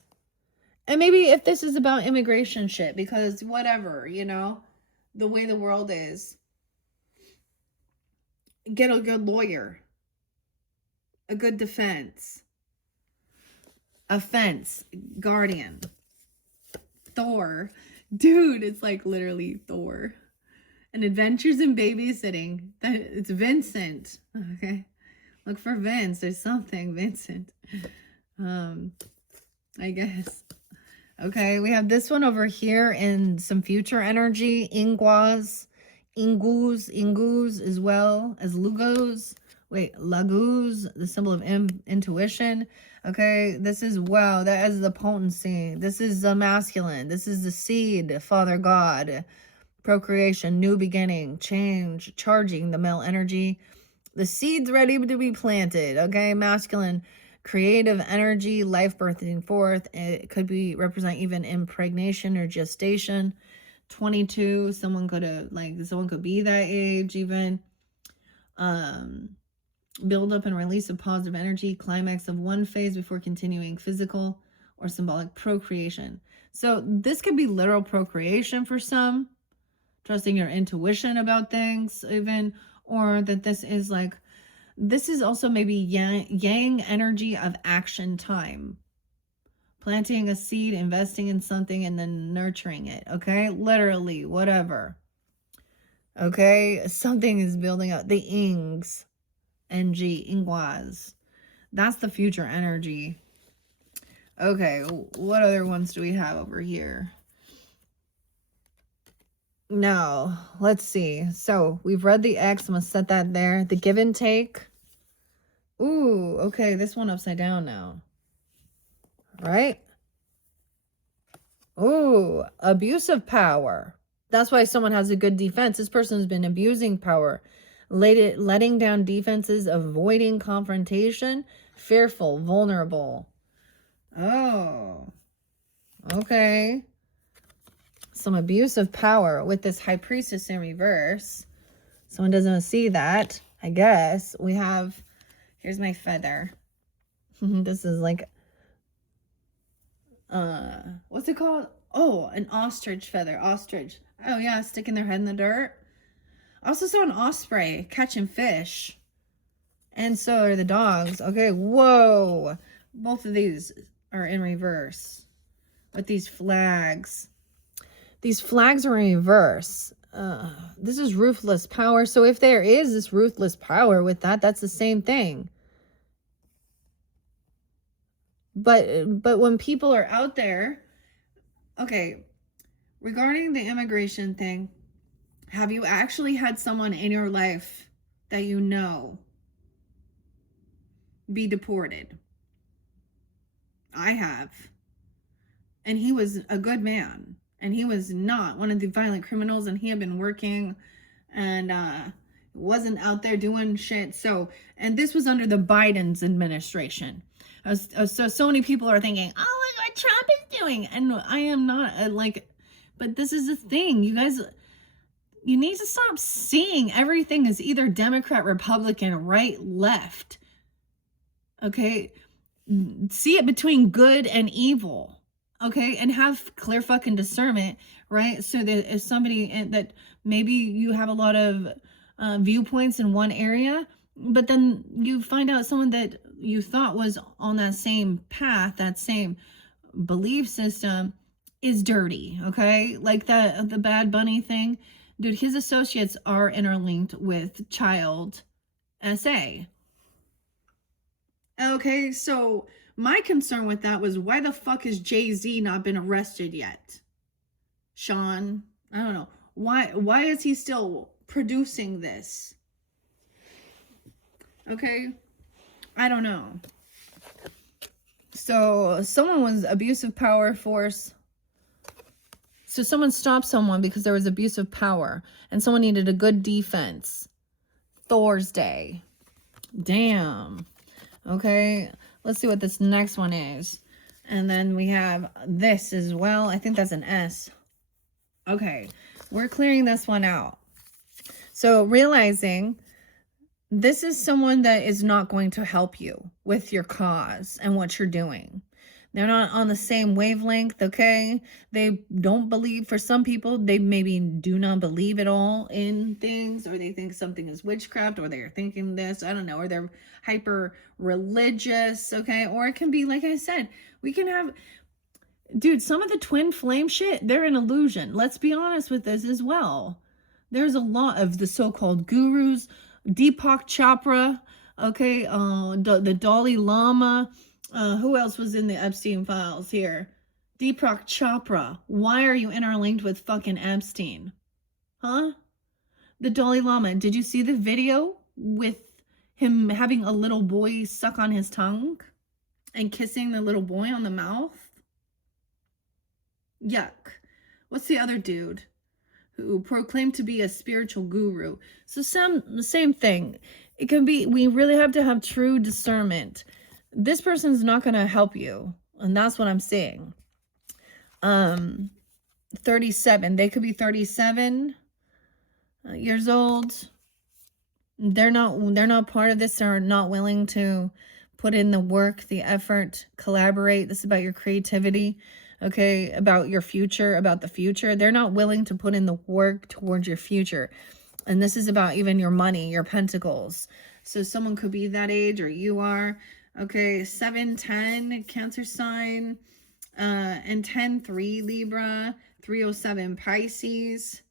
And maybe if this is about immigration shit, because whatever, you know, the way the world is, get a good lawyer, a good defense, a fence, guardian, Thor. Dude, it's like literally Thor. And Adventures in Babysitting. It's Vincent. Okay. Look for Vince. There's something, Vincent. I guess. Okay, we have this one over here in some future energy. Ingus, as well as Lugos. Wait, Laguz, the symbol of intuition. Okay, this is, wow, that is the potency. This is the masculine. This is the seed, Father God. Procreation, new beginning, change, charging the male energy. The seed's ready to be planted. Okay, masculine, creative energy, life birthing forth. It could be represent even impregnation or gestation. 22, someone could be that age even. Build up and release of positive energy, climax of one phase before continuing physical or symbolic procreation. So this could be literal procreation for some, trusting your intuition about things even, or that this is like, this is also maybe yang energy of action time. Planting a seed, investing in something, and then nurturing it, okay? Literally, whatever. Okay? Something is building up. The ings. NG, ingwas. That's the future energy. Okay, what other ones do we have over here? Now, let's see. So, we've read the X. I'm going to set that there. The give and take. Ooh, okay, this one upside down now. Right? Ooh, abuse of power. That's why someone has a good defense. This person has been abusing power. Letting down defenses, avoiding confrontation, fearful, vulnerable. Oh, okay. Some abuse of power with this High Priestess in reverse. Someone doesn't see that, I guess. We have, here's my feather. This is like, what's it called? Oh, an ostrich feather, ostrich. Oh yeah, sticking their head in the dirt. I also saw an osprey catching fish. And so are the dogs. Okay, whoa. Both of these are in reverse with these flags. These flags are in reverse. This is ruthless power. So if there is this ruthless power with that, that's the same thing. But when people are out there, okay, regarding the immigration thing, have you actually had someone in your life that you know be deported? I have. And he was a good man. And he was not one of the violent criminals. And he had been working and wasn't out there doing shit. So, and this was under the Biden's administration. So many people are thinking, oh, look what Trump is doing. And I am not but this is the thing. You guys, you need to stop seeing everything as either Democrat, Republican, right, left. Okay? See it between good and evil. Okay? And have clear fucking discernment, right? So that if somebody that maybe you have a lot of viewpoints in one area, but then you find out someone that you thought was on that same path, that same belief system is dirty, okay? Like the Bad Bunny thing. Dude, his associates are interlinked with child SA. Okay, so my concern with that was, why the fuck has Jay-Z not been arrested yet? Sean, I don't know. Why is he still producing this? Okay, I don't know. So someone was abusive power force. So someone stopped someone because there was abuse of power and someone needed a good defense. Thor's Day. Damn. Okay, let's see what this next one is. And then we have this as well. I think that's an S. Okay, we're clearing this one out. So realizing this is someone that is not going to help you with your cause and what you're doing. They're not on the same wavelength, okay? They don't believe, for some people, they maybe do not believe at all in things, or they think something is witchcraft, or they're thinking this, I don't know, or they're hyper religious, okay? Or it can be, like I said, we can have, dude, some of the twin flame shit, they're an illusion. Let's be honest with this as well. There's a lot of the so-called gurus, Deepak Chopra, okay, the Dalai Lama, who else was in the Epstein files here? Deepak Chopra. Why are you interlinked with fucking Epstein? Huh? The Dalai Lama. Did you see the video with him having a little boy suck on his tongue and kissing the little boy on the mouth? Yuck. What's the other dude who proclaimed to be a spiritual guru? So same thing. It can be, we really have to have true discernment. This person's not going to help you, and that's what I'm saying. 37. They could be 37 years old. They're not part of this. They're not willing to put in the work, the effort, collaborate. This is about your creativity, okay? About your future, about the future. They're not willing to put in the work towards your future. And this is about even your money, your pentacles. So someone could be that age, or you are. Okay, 7-10, Cancer sign. And 10-3, Libra. 307, Pisces.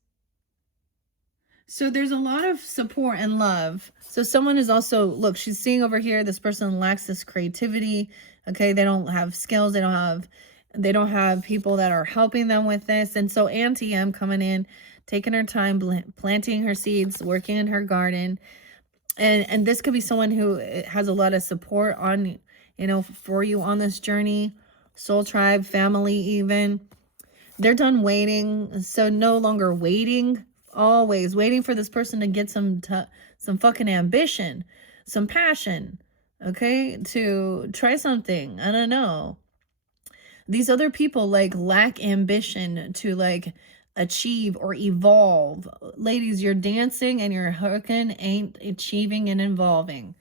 So there's a lot of support and love. So someone is also, look, she's seeing over here, this person lacks this creativity. Okay, they don't have skills. They don't have people that are helping them with this. And so Auntie M coming in, taking her time, planting her seeds, working in her garden. And this could be someone who has a lot of support on, you know, for you on this journey. Soul tribe, family even. They're done waiting. So no longer waiting. Always waiting for this person to get some fucking ambition, some passion, okay, to try something. I don't know. These other people like lack ambition to like achieve or evolve. Ladies, you're dancing and you're hooking, ain't achieving and evolving.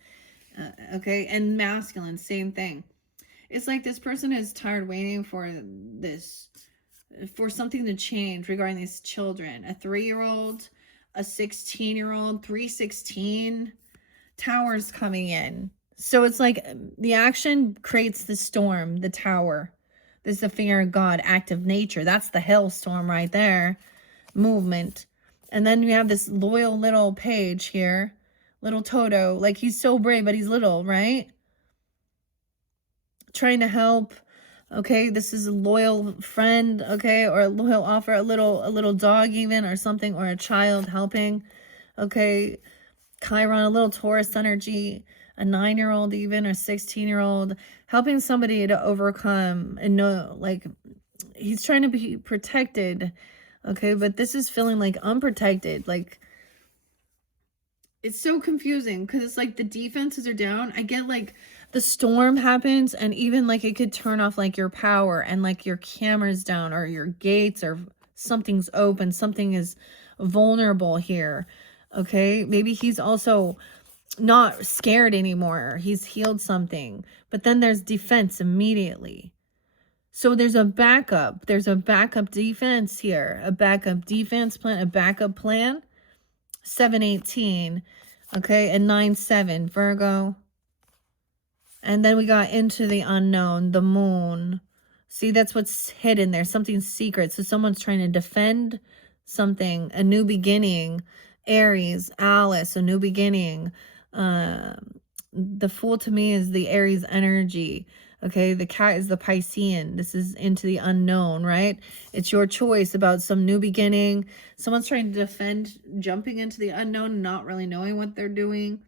Okay, and masculine, same thing. It's like this person is tired waiting for this, for something to change regarding these children. A 3-year-old, a 16-year-old, 316, towers coming in. So it's like the action creates the storm, the tower. This is the finger of God, act of nature. That's the hailstorm right there. Movement. And then we have this loyal little page here. Little Toto. Like, he's so brave, but he's little, right? Trying to help. Okay, this is a loyal friend, okay, or a loyal offer, a little dog even, or something, or a child helping. Okay, Chiron, a little Taurus energy, a 9-year-old even, or 16-year-old, helping somebody to overcome and know, like, he's trying to be protected, okay, but this is feeling like unprotected. Like, it's so confusing because it's like the defenses are down. I get like the storm happens and even like it could turn off like your power and like your camera's down or your gates or something's open. Something is vulnerable here. Okay. Maybe he's also not scared anymore. He's healed something, but then there's defense immediately. So there's a backup. There's a backup defense here, a backup defense plan, a backup plan. 7-18, okay, and 9-7, Virgo. And then we got into the unknown, the moon. See, that's what's hidden there, something secret. So someone's trying to defend something, a new beginning. Aries, Alice, a new beginning. The Fool to me is the Aries energy. Okay, the Cat is the Piscean. This is into the unknown, right? It's your choice about some new beginning. Someone's trying to defend jumping into the unknown, not really knowing what they're doing.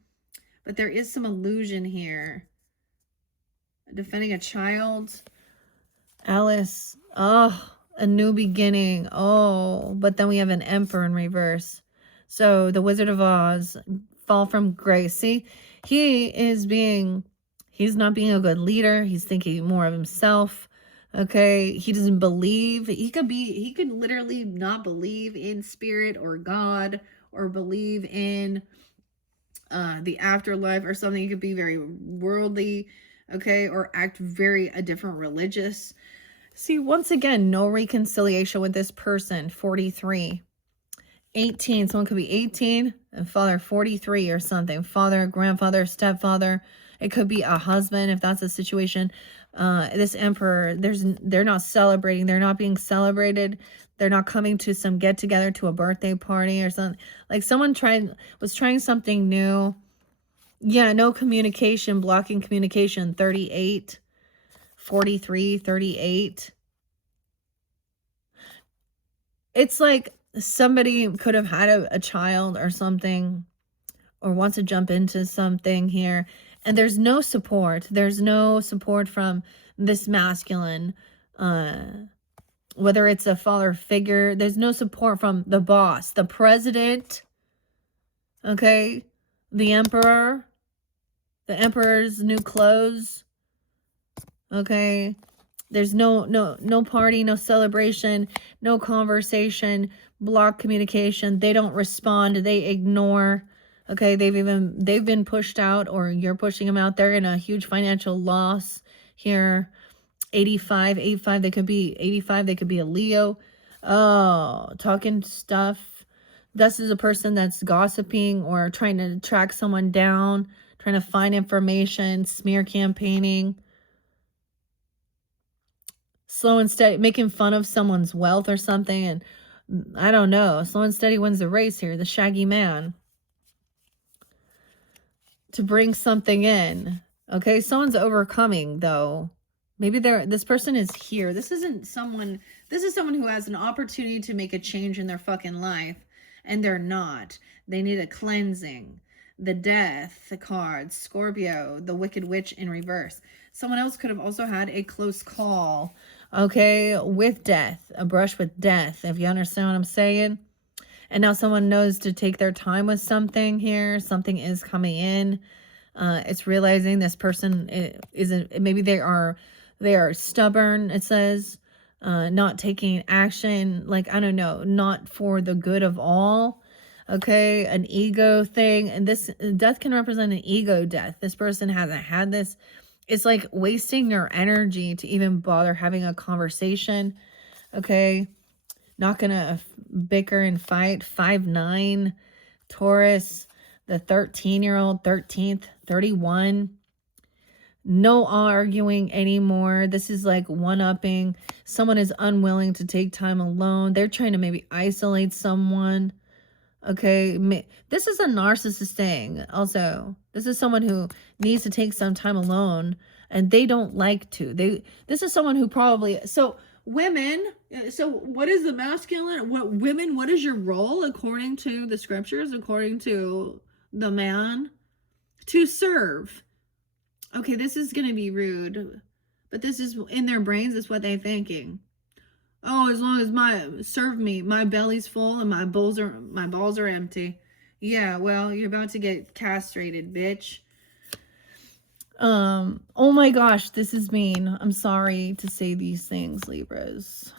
But there is some illusion here. Defending a child. Alice. Oh, a new beginning. Oh, but then we have an Emperor in reverse. So the Wizard of Oz, fall from grace. See, he's not being a good leader. He's thinking more of himself. Okay. He doesn't believe. He could literally not believe in spirit or God or believe in the afterlife or something. He could be very worldly. okay, or act very a different religious. See, once again, no reconciliation with this person. 43. 18, someone could be 18 and father 43 or something. Father, grandfather, stepfather. It could be a husband if that's the situation. This emperor, they're not celebrating. They're not being celebrated. They're not coming to some get together, to a birthday party or something. Like someone was trying something new. Yeah, no communication, blocking communication. 38, 43, 38. It's like somebody could have had a child or something, or wants to jump into something here, and there's no support. There's no support from this masculine, whether it's a father figure. There's no support from the boss, the president, okay, the emperor's new clothes, okay. There's no party, no celebration, no conversation, block communication. They don't respond. They ignore. Okay, they've been pushed out, or you're pushing them out. They're in a huge financial loss here. 85, they could be 85, they could be a Leo. Oh, talking stuff. This is a person that's gossiping or trying to track someone down, trying to find information, smear campaigning. Slow and steady, making fun of someone's wealth or something. And I don't know. Slow and steady wins the race here. The shaggy man. To bring something in. Okay, someone's overcoming though. Maybe this person is here. This is someone who has an opportunity to make a change in their fucking life, and they're not. They need a cleansing. The death, the cards, Scorpio, the wicked witch in reverse. Someone else could have also had a close call, okay, with death, a brush with death, if you understand what I'm saying. And now someone knows to take their time with something here. Something is coming in. It's realizing this person isn't, maybe they are stubborn, it says, not taking action, like, I don't know, not for the good of all. Okay, an ego thing. And this death can represent an ego death. This person hasn't had this. It's like wasting your energy to even bother having a conversation. Okay, not gonna bicker and fight. 5-9, Taurus, the 13-year-old, 13th, 31. No arguing anymore. This is like one-upping. Someone is unwilling to take time alone. They're trying to maybe isolate someone. Okay, this is a narcissist thing. Also, this is someone who needs to take some time alone, and they don't like to. This is someone who probably, so women, so what is the masculine? What is your role according to the scriptures, according to the man? To serve. Okay, this is going to be rude, but this is in their brains, is what they're thinking. Oh, as long as serve me, my belly's full and my balls are empty. Yeah, well, you're about to get castrated, bitch. Oh my gosh, this is mean. I'm sorry to say these things, Libras.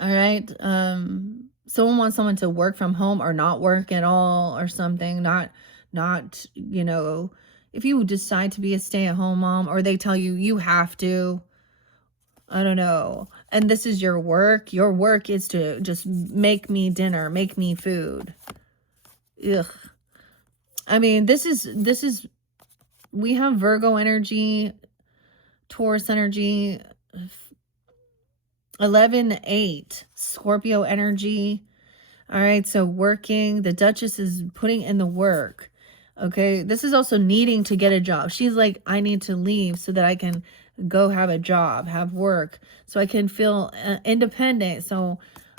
All right. Someone wants someone to work from home or not work at all or something. Not, you know, if you decide to be a stay-at-home mom, or they tell you you have to, I don't know. And this is your work. Your work is to just make me dinner, make me food. Ugh. I mean, this is, we have Virgo energy, Taurus energy, 11-8, Scorpio energy. All right, so working. The Duchess is putting in the work. Okay, this is also needing to get a job. She's like, I need to leave so that I can go have a job, have work, so I can feel independent. So,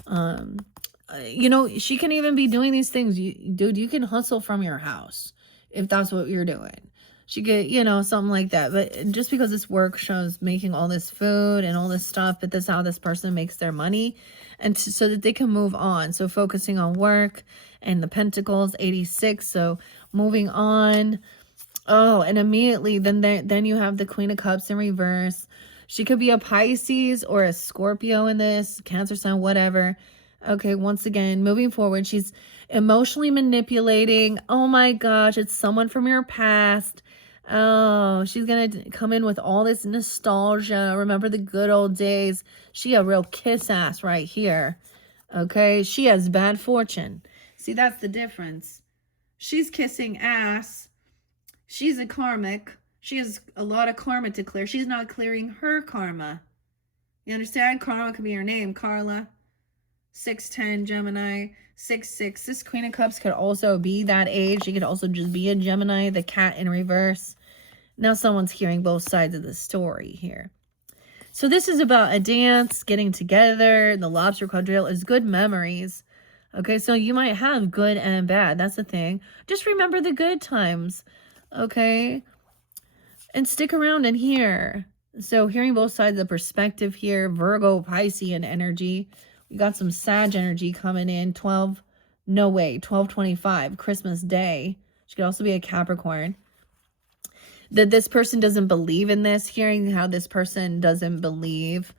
you know, she can even be doing these things. Dude, you can hustle from your house if that's what you're doing. She could, you know, something like that. But just because this work shows making all this food and all this stuff, but that's how this person makes their money, and so that they can move on. So focusing on work, and the Pentacles, 86. So moving on. Oh, and immediately then you have the Queen of Cups in reverse. She could be a Pisces or a Scorpio in this, Cancer sign, whatever. Okay, once again, moving forward, she's emotionally manipulating. Oh my gosh, it's someone from your past. Oh, she's gonna come in with all this nostalgia. Remember the good old days. She a real kiss ass right here. Okay, she has bad fortune. See, that's the difference. She's kissing ass. She's a karmic. She has a lot of karma to clear. She's not clearing her karma. You understand? Karma could be her name, Carla. 6'10", Gemini. 6'6". This Queen of Cups could also be that age. She could also just be a Gemini, the cat in reverse. Now someone's hearing both sides of the story here. So this is about a dance, getting together. The lobster quadrille is good memories. Okay, so you might have good and bad. That's the thing. Just remember the good times. Okay? And stick around in here. So hearing both sides of the perspective here. Virgo, Piscean energy. We got some Sag energy coming in. 12:25, Christmas Day. She could also be a Capricorn. That this person doesn't believe in this. Hearing how this person doesn't believe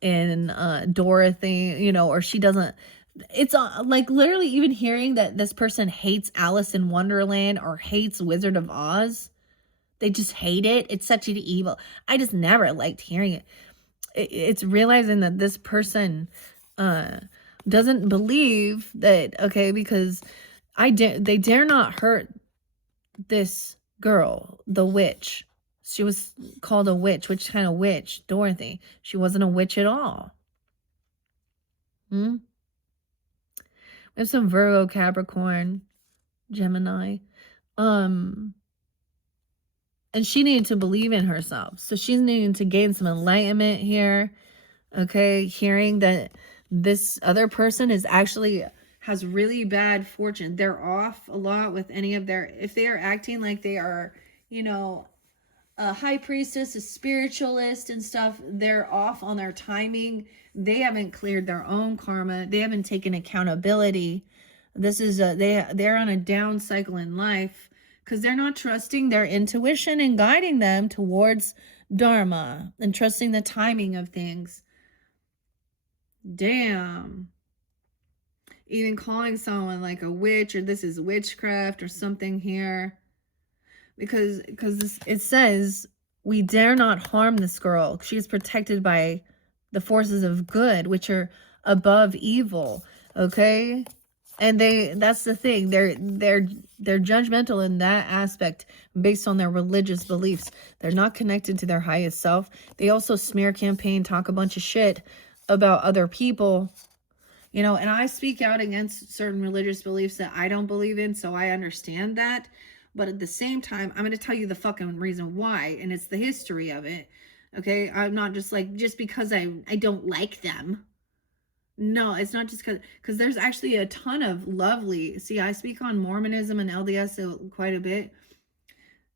in Dorothy, you know, or she doesn't. It's like literally even hearing that this person hates Alice in Wonderland or hates Wizard of Oz. They just hate it. It's such an evil. I just never liked hearing it. It's realizing that this person doesn't believe that, okay, because they dare not hurt this girl, the witch. She was called a witch. Which kind of witch? Dorothy. She wasn't a witch at all. We have some Virgo, Capricorn, Gemini. And she needed to believe in herself. So she's needing to gain some enlightenment here. Okay, hearing that this other person is actually has really bad fortune. They're off a lot with any of their, if they are acting like they are, you know, a high priestess, a spiritualist and stuff, they're off on their timing. They haven't cleared their own karma. They haven't taken accountability. This is they're on a down cycle in life because they're not trusting their intuition and guiding them towards Dharma and trusting the timing of things. Damn. Even calling someone like a witch or this is witchcraft or something here. Because it says, we dare not harm this girl. She is protected by the forces of good, which are above evil. Okay? And that's the thing. They're judgmental in that aspect based on their religious beliefs. They're not connected to their highest self. They also smear campaign, talk a bunch of shit about other people. You know, and I speak out against certain religious beliefs that I don't believe in, so I understand that. But at the same time, I'm going to tell you the fucking reason why, and it's the history of it. Okay? I'm not just like, just because I don't like them. No, it's not just because there's actually a ton of lovely, see, I speak on Mormonism and LDS quite a bit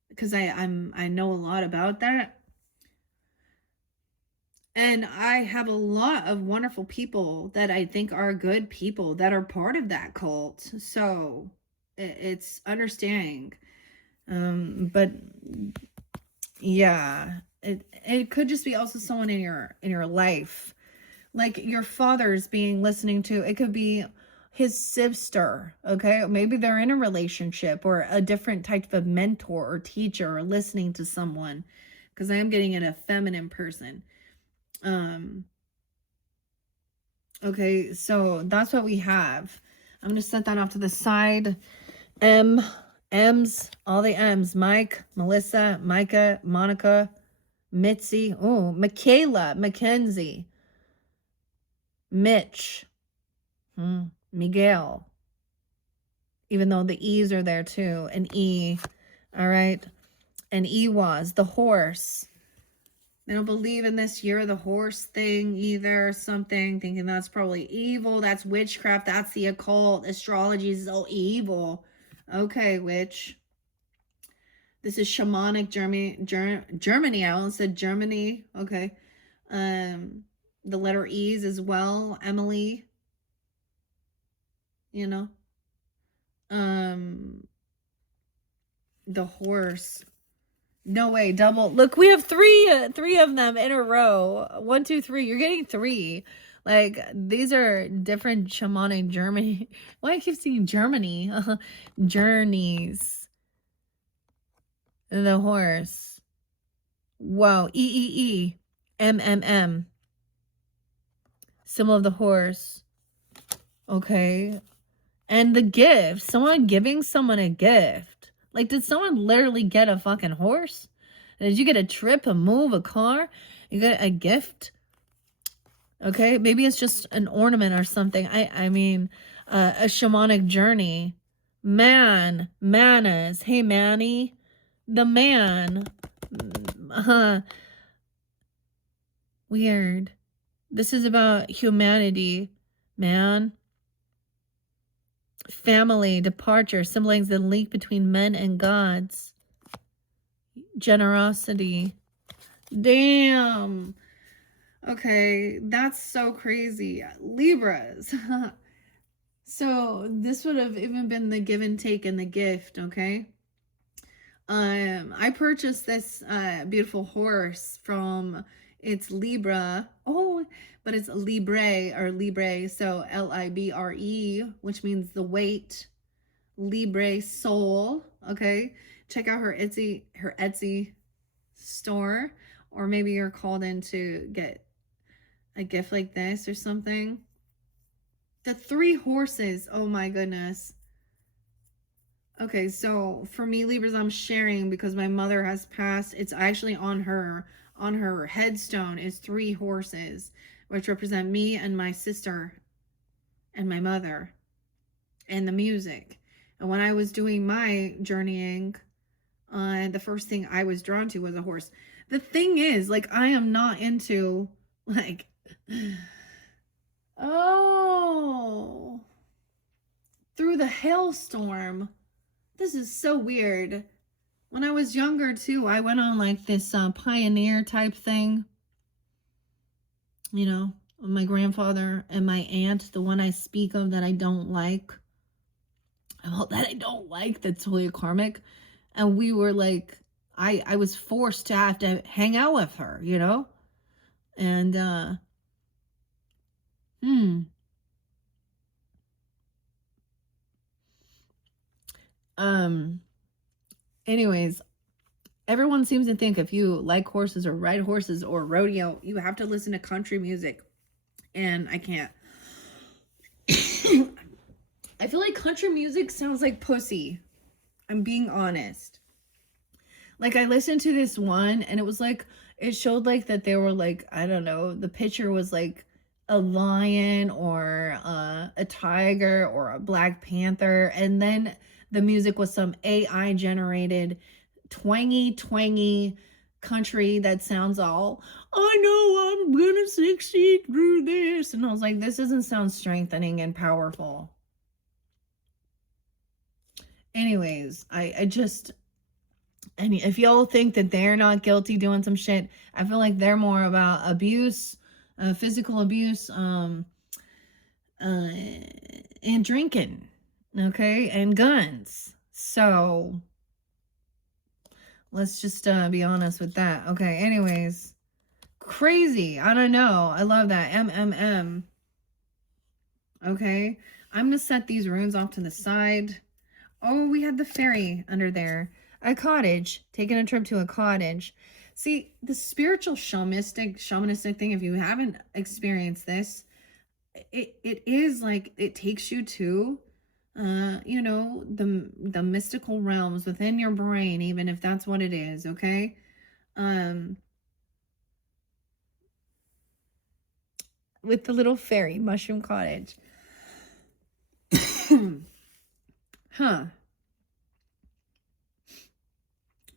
because I know a lot about that. And I have a lot of wonderful people that I think are good people that are part of that cult. So it's understanding. But yeah, it could just be also someone in your life. Like your father's being listening to, it could be his sister, okay? Maybe they're in a relationship or a different type of mentor or teacher or listening to someone. Because I am getting at a feminine person. Okay, so that's what we have. I'm gonna set that off to the side. M's, all the M's. Mike, Melissa, Micah, Monica, Mitzi, oh, Michaela, Mackenzie, Mitch, Miguel, even though the E's are there too, an E, all right, and Ewas, the horse. They don't believe in this year of the horse thing either, something, thinking that's probably evil, that's witchcraft, that's the occult, astrology is so evil. Okay, witch. This is shamanic Germany. I almost said Germany. Okay. The letter E's as well. Emily. You know. The horse. No way, double. Look, we have three of them in a row. 1, 2, 3. You're getting 3. Like, these are different shamanic Germany. Why I keep seeing Germany? Journeys. The horse. Whoa. EEE. Symbol of the horse. Okay. And the gift. Someone giving someone a gift. Like, did someone literally get a fucking horse? Did you get a trip, a move, a car? You get a gift? Okay. Maybe it's just an ornament or something. I mean, a shamanic journey. Manas. Hey, Manny. The man. Weird. This is about humanity, man. Family, departure, symbolizing the link between men and gods. Generosity. Damn. Okay, that's so crazy. Libras. So this would have even been the give and take and the gift, okay? I purchased this beautiful horse from, it's Libra. Oh, but it's Libre or Libre, so Libre, which means the weight. Libre soul. Okay, check out her Etsy store, or maybe you're called in to get a gift like this or something. The 3 horses. Oh my goodness. Okay, so for me, Libras, I'm sharing because my mother has passed. It's actually on her headstone is 3 horses, which represent me and my sister and my mother and the music. And when I was doing my journeying, the first thing I was drawn to was a horse. The thing is, like, I am not into, like, oh, through the hailstorm. This is so weird. When I was younger, too, I went on, like, this pioneer type thing. You know, my grandfather and my aunt, the one I speak of that I don't like. Well, that I don't like, that's totally karmic. And we were like, I was forced to have to hang out with her, you know? And, anyways, everyone seems to think if you like horses or ride horses or rodeo, you have to listen to country music. And I can't. I feel like country music sounds like pussy. I'm being honest. Like, I listened to this one and it was like, it showed like that they were like, I don't know, the picture was like a lion or a tiger or a black panther. And then the music was some AI generated twangy country that sounds all, I know I'm gonna succeed through this. And I was like, this doesn't sound strengthening and powerful. Anyways, I just, and if y'all think that they're not guilty doing some shit, I feel like they're more about abuse, physical abuse, and drinking, okay, and guns. So let's just be honest with that. Okay, anyways, crazy. I don't know. I love that. MMM. Okay, I'm gonna set these runes off to the side. Oh, we had the fairy under there. A cottage. Taking a trip to a cottage. See, the spiritual shamanistic thing, if you haven't experienced this, it is like, it takes you to, you know, the mystical realms within your brain, even if that's what it is, okay? With the little fairy, mushroom cottage. Huh.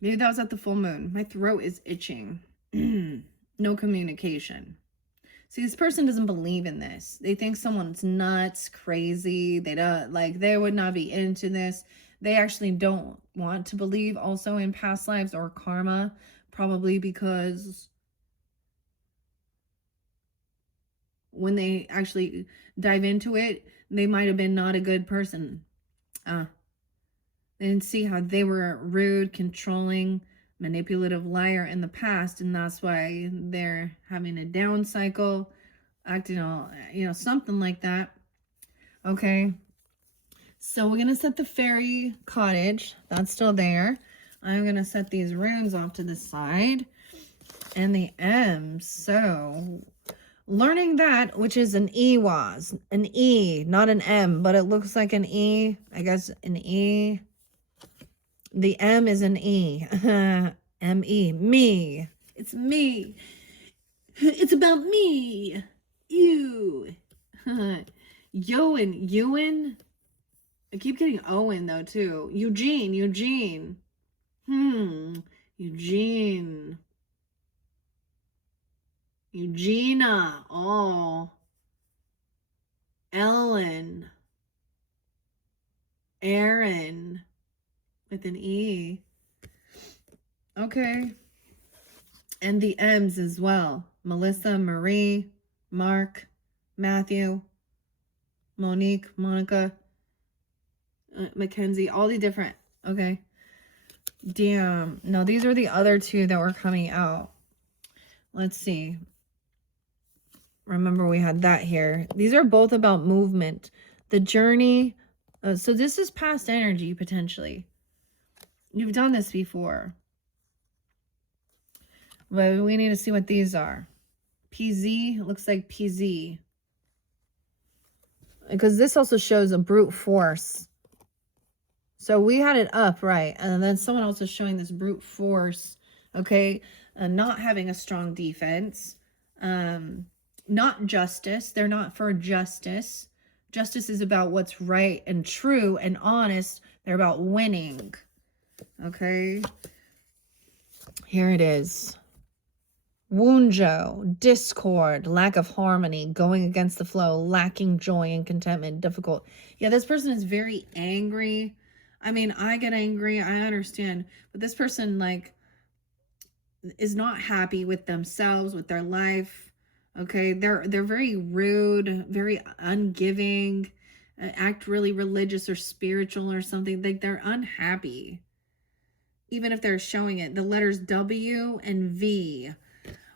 Maybe that was at the full moon. My throat is itching. No communication. See, this person doesn't believe in this. They think someone's nuts, crazy. They don't, like, they would not be into this. They actually don't want to believe also in past lives or karma, probably because when they actually dive into it, they might have been not a good person. They didn't see how they were rude, controlling, manipulative liar in the past, and that's why they're having a down cycle, acting all, you know, something like that. Okay, so we're gonna set the fairy cottage, that's still there. I'm going to set these runes off to the side. And the M's. So learning that, which is an E was. An E, not an M, but it looks like an E. I guess an E. The M is an E. M-E. Me. It's me. It's about me. You. Ewan. I keep getting Owen, though, too. Eugene. Eugene. Eugenia. Oh. Ellen. Aaron. With an E. Okay. And the M's as well. Melissa, Marie, Mark, Matthew, Monique, Monica, Mackenzie, all the different. Okay. Damn. No, these are the other two that were coming out. Let's see. Remember, we had that here. These are both about movement. The journey. So this is past energy, potentially. You've done this before. But we need to see what these are. PZ. It looks like PZ. Because this also shows a brute force. So we had it up, right? And then someone else is showing this brute force. Okay. Not having a strong defense. Not justice. They're not for justice. Justice is about what's right and true and honest. They're about winning. Okay. Here it is. Wunjo, discord, lack of harmony, going against the flow, lacking joy and contentment, difficult. Yeah, this person is very angry. I mean, I get angry. I understand. But this person, like, is not happy with themselves, with their life. Okay, they're very rude, very ungiving, act really religious or spiritual or something. Like, they're unhappy. Even if they're showing it. The letters W and V.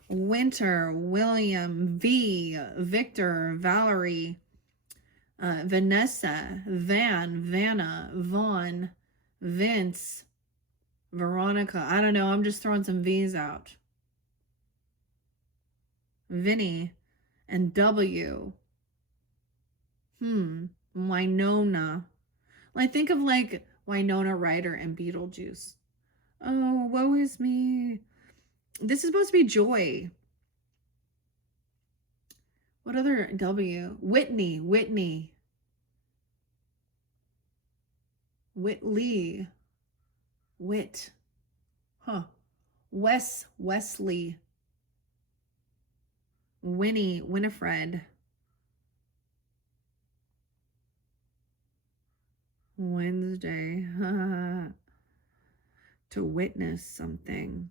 Winter, William, V, Victor, Valerie, Vanessa, Vanna, Vaughn, Vince, Veronica. I don't know. I'm just throwing some V's out. Vinny and W. Winona. I think of like Winona Ryder and Beetlejuice. Oh, woe is me. This is supposed to be joy. What other W? Whitney. Whitley. Wit. Huh. Wesley. Winifred. Wednesday. To witness something.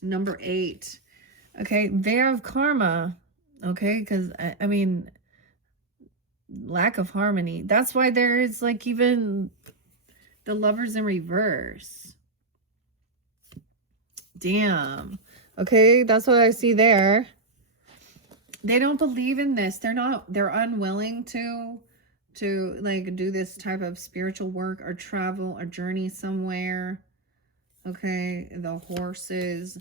Number 8. Okay, they have karma. Okay, because I mean, lack of harmony. That's why there is like even the Lovers in reverse. Damn. Okay, that's what I see there. They don't believe in this. They're unwilling to like do this type of spiritual work or travel or journey somewhere. Okay, the horses.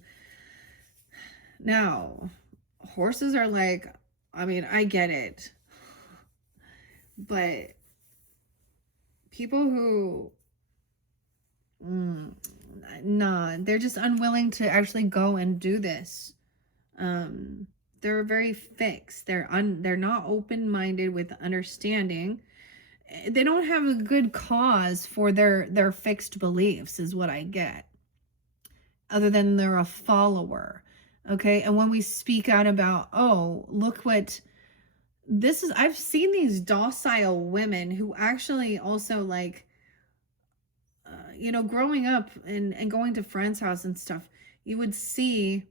Now, horses are like, I mean, I get it. But people who, nah, they're just unwilling to actually go and do this. They're very fixed. They're not open-minded with understanding. They don't have a good cause for their fixed beliefs is what I get. Other than they're a follower. Okay. And when we speak out about, oh, look what this is, I've seen these docile women who actually also like, you know, growing up and going to friends' house and stuff, you would see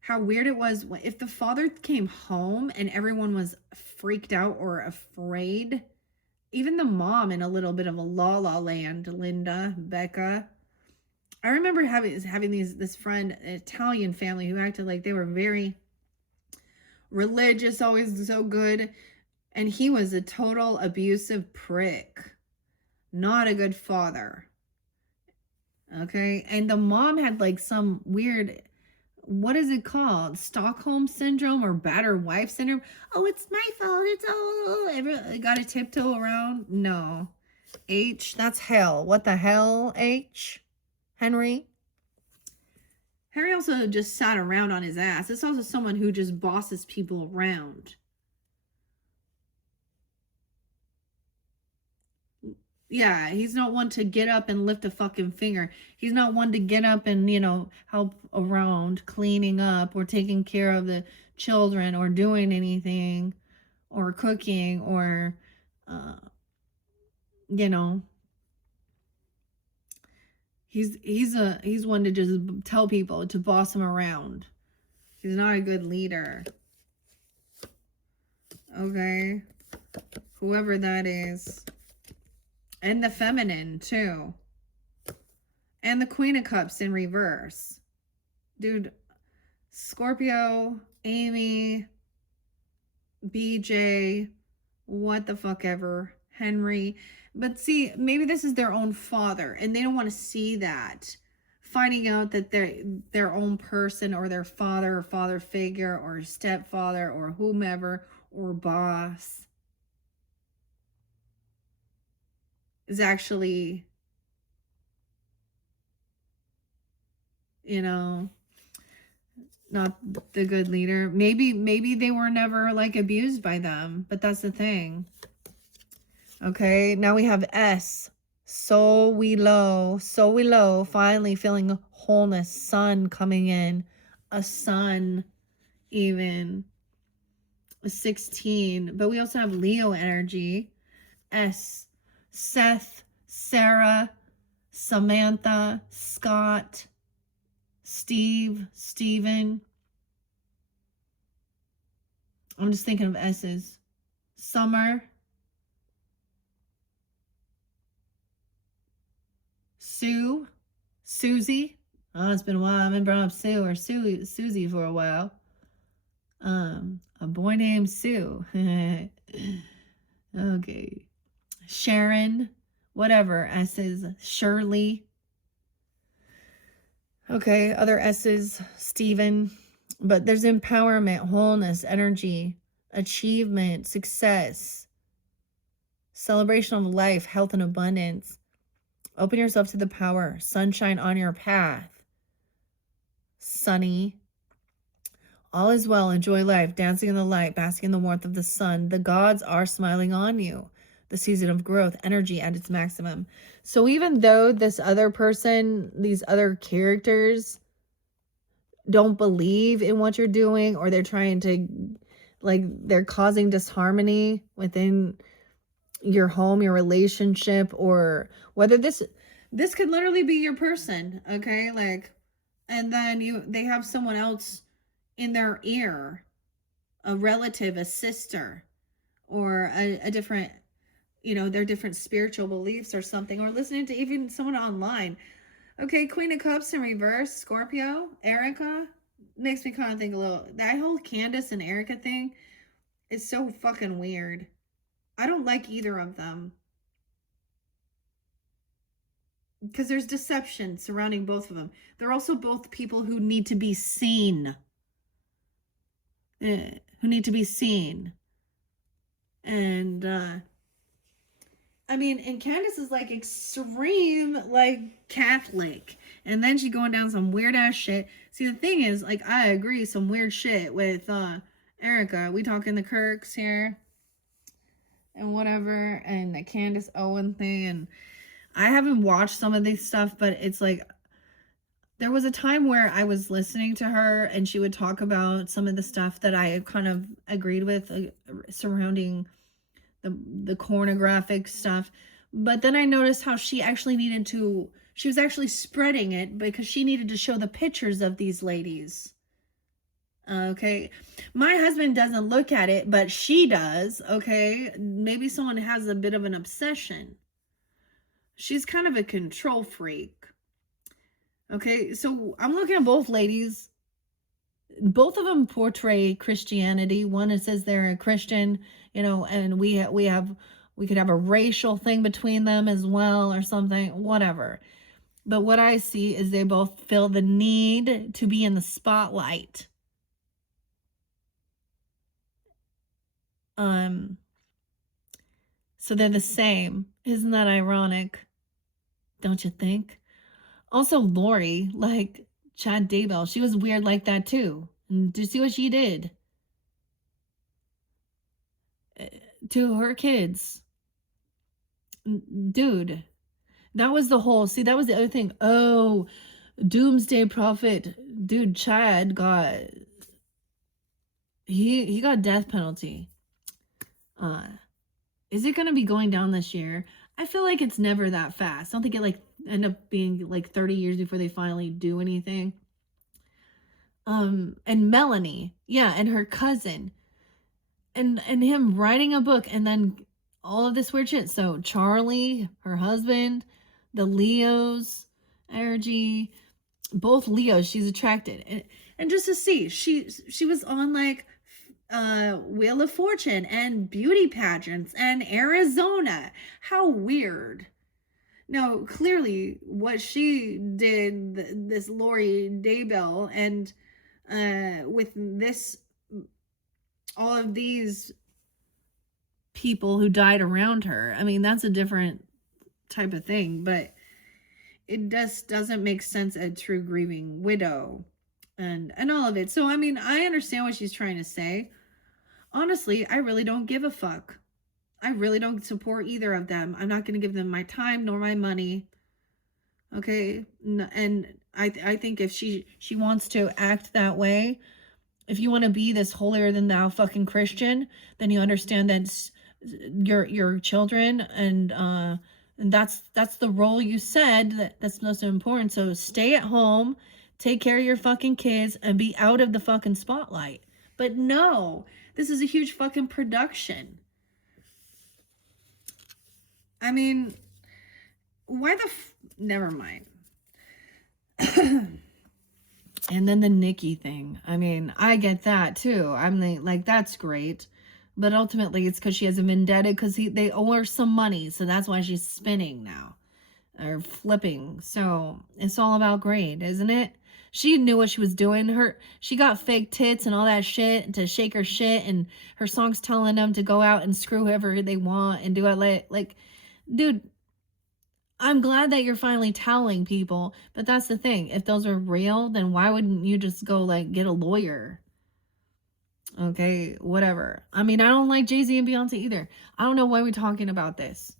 how weird it was if the father came home and everyone was freaked out or afraid. Even the mom in a little bit of a la-la land, Linda, Becca. I remember having this friend, an Italian family who acted like they were very religious, always so good. And he was a total abusive prick. Not a good father. Okay. And the mom had like some weird, what is it called? Stockholm syndrome or battered wife syndrome? Oh, it's my fault. It's I got to tiptoe around. No. H, that's hell. What the hell, H? Henry? Harry also just sat around on his ass. It's also someone who just bosses people around. Yeah, he's not one to get up and lift a fucking finger. He's not one to get up and, help around cleaning up or taking care of the children or doing anything or cooking or, uh, you know, he's one to just tell people to boss him around. He's not a good leader. Okay. Whoever that is. And the feminine, too. And the Queen of Cups in reverse. Dude, Scorpio, Amy, BJ, what the fuck ever, Henry. But see, maybe this is their own father, and they don't want to see that. Finding out that their own person or their father or father figure or stepfather or whomever or boss is actually, not the good leader. Maybe they were never like abused by them, but that's the thing. Okay, now we have S. So we low, finally feeling wholeness, sun coming in, a sun even, a 16. But we also have Leo energy, S, Seth, Sarah, Samantha, Scott, Steve, Steven. I'm just thinking of S's. Summer, Sue, Susie. Oh, it's been a while. I haven't brought up Sue or Susie for a while. A boy named Sue. Okay. Sharon, whatever. S's. Shirley. Okay, other S's. Stephen. But there's empowerment, wholeness, energy, achievement, success, celebration of life, health, and abundance. Open yourself to the power, sunshine on your path. Sunny. All is well, enjoy life, dancing in the light, basking in the warmth of the sun. The gods are smiling on you. The season of growth, energy at its maximum. So even though this other person, these other characters don't believe in what you're doing, or they're trying to, like, they're causing disharmony within your home, your relationship, or whether this could literally be your person, okay? Like, and then they have someone else in their ear, a relative, a sister, or a different, their different spiritual beliefs or something, or listening to even someone online. Okay, Queen of Cups in reverse, Scorpio, Erica, makes me kind of think a little, that whole Candace and Erica thing is so fucking weird. I don't like either of them. Because there's deception surrounding both of them. They're also both people who need to be seen. And and Candace is like extreme, like Catholic. And then she's going down some weird ass shit. See, the thing is, like, I agree, some weird shit with Erica. We talking the Kirks here and whatever, and the Candace Owen thing. And I haven't watched some of this stuff, but it's like, there was a time where I was listening to her and she would talk about some of the stuff that I kind of agreed with surrounding the pornographic stuff. But then I noticed how she was actually spreading it because she needed to show the pictures of these ladies. Okay. My husband doesn't look at it, but she does. Okay. Maybe someone has a bit of an obsession. She's kind of a control freak. Okay, so I'm looking at both ladies. Both of them portray Christianity. One, it says they're a Christian, and we could have a racial thing between them as well or something, whatever. But what I see is they both feel the need to be in the spotlight. So they're the same. Isn't that ironic? Don't you think? Also, Lori, like Chad Daybell, she was weird like that too. And do you see what she did to her kids? Dude, that was the whole, see, that was the other thing. Oh, Doomsday Prophet. Dude, Chad got, he got death penalty. Is it going to be going down this year? I feel like it's never that fast. I don't think it like end up being like 30 years before they finally do anything. And Melanie, yeah, and her cousin, and him writing a book, and then all of this weird shit. So Charlie, her husband, the Leos energy, both Leos, she's attracted, and just to see, she was on like Wheel of Fortune and beauty pageants and Arizona. How weird. Now, clearly, what she did, this Lori Daybell, and with this, all of these people who died around her, I mean, that's a different type of thing, but it just doesn't make sense, a true grieving widow and all of it. So, I mean, I understand what she's trying to say. Honestly, I really don't give a fuck. I really don't support either of them. I'm not going to give them my time nor my money. Okay? And I think if she wants to act that way, if you want to be this holier than thou fucking Christian, then you understand that your children, and that's the role you said that's most important. So stay at home, take care of your fucking kids, and be out of the fucking spotlight. But no, this is a huge fucking production. I mean, why the never mind. And then the Nikki thing. I mean, I get that too. I'm like, that's great. But ultimately, it's because she has a vendetta because they owe her some money. So that's why she's spinning now. Or flipping. So it's all about greed, isn't it? She knew what she was doing. She got fake tits and all that shit to shake her shit. And her song's telling them to go out and screw whoever they want and do it like dude, I'm glad that you're finally telling people, but that's the thing. If those are real, then why wouldn't you just go like get a lawyer? Okay, whatever. I mean, I don't like Jay-Z and Beyonce either. I don't know why we're talking about this.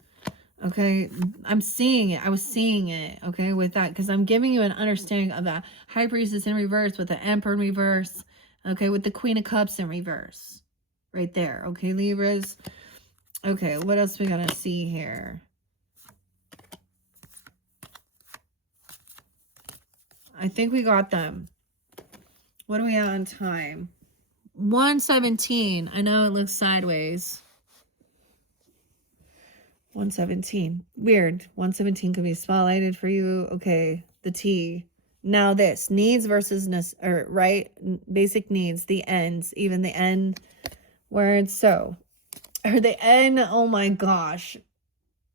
Okay, I'm seeing it. I was seeing it, okay, with that, because I'm giving you an understanding of that High Priestess in reverse with the Emperor in reverse, okay, with the Queen of Cups in reverse. Right there, okay, Libras. Okay, what else we gotta see here? I think we got them. What are we at on time? 1:17. I know it looks sideways. 1:17. Weird. 1:17 could be spotlighted for you. Okay, the T. Now this. Needs versus, or right? Basic needs. The ends. Even the end words. So, or the N. Oh my gosh.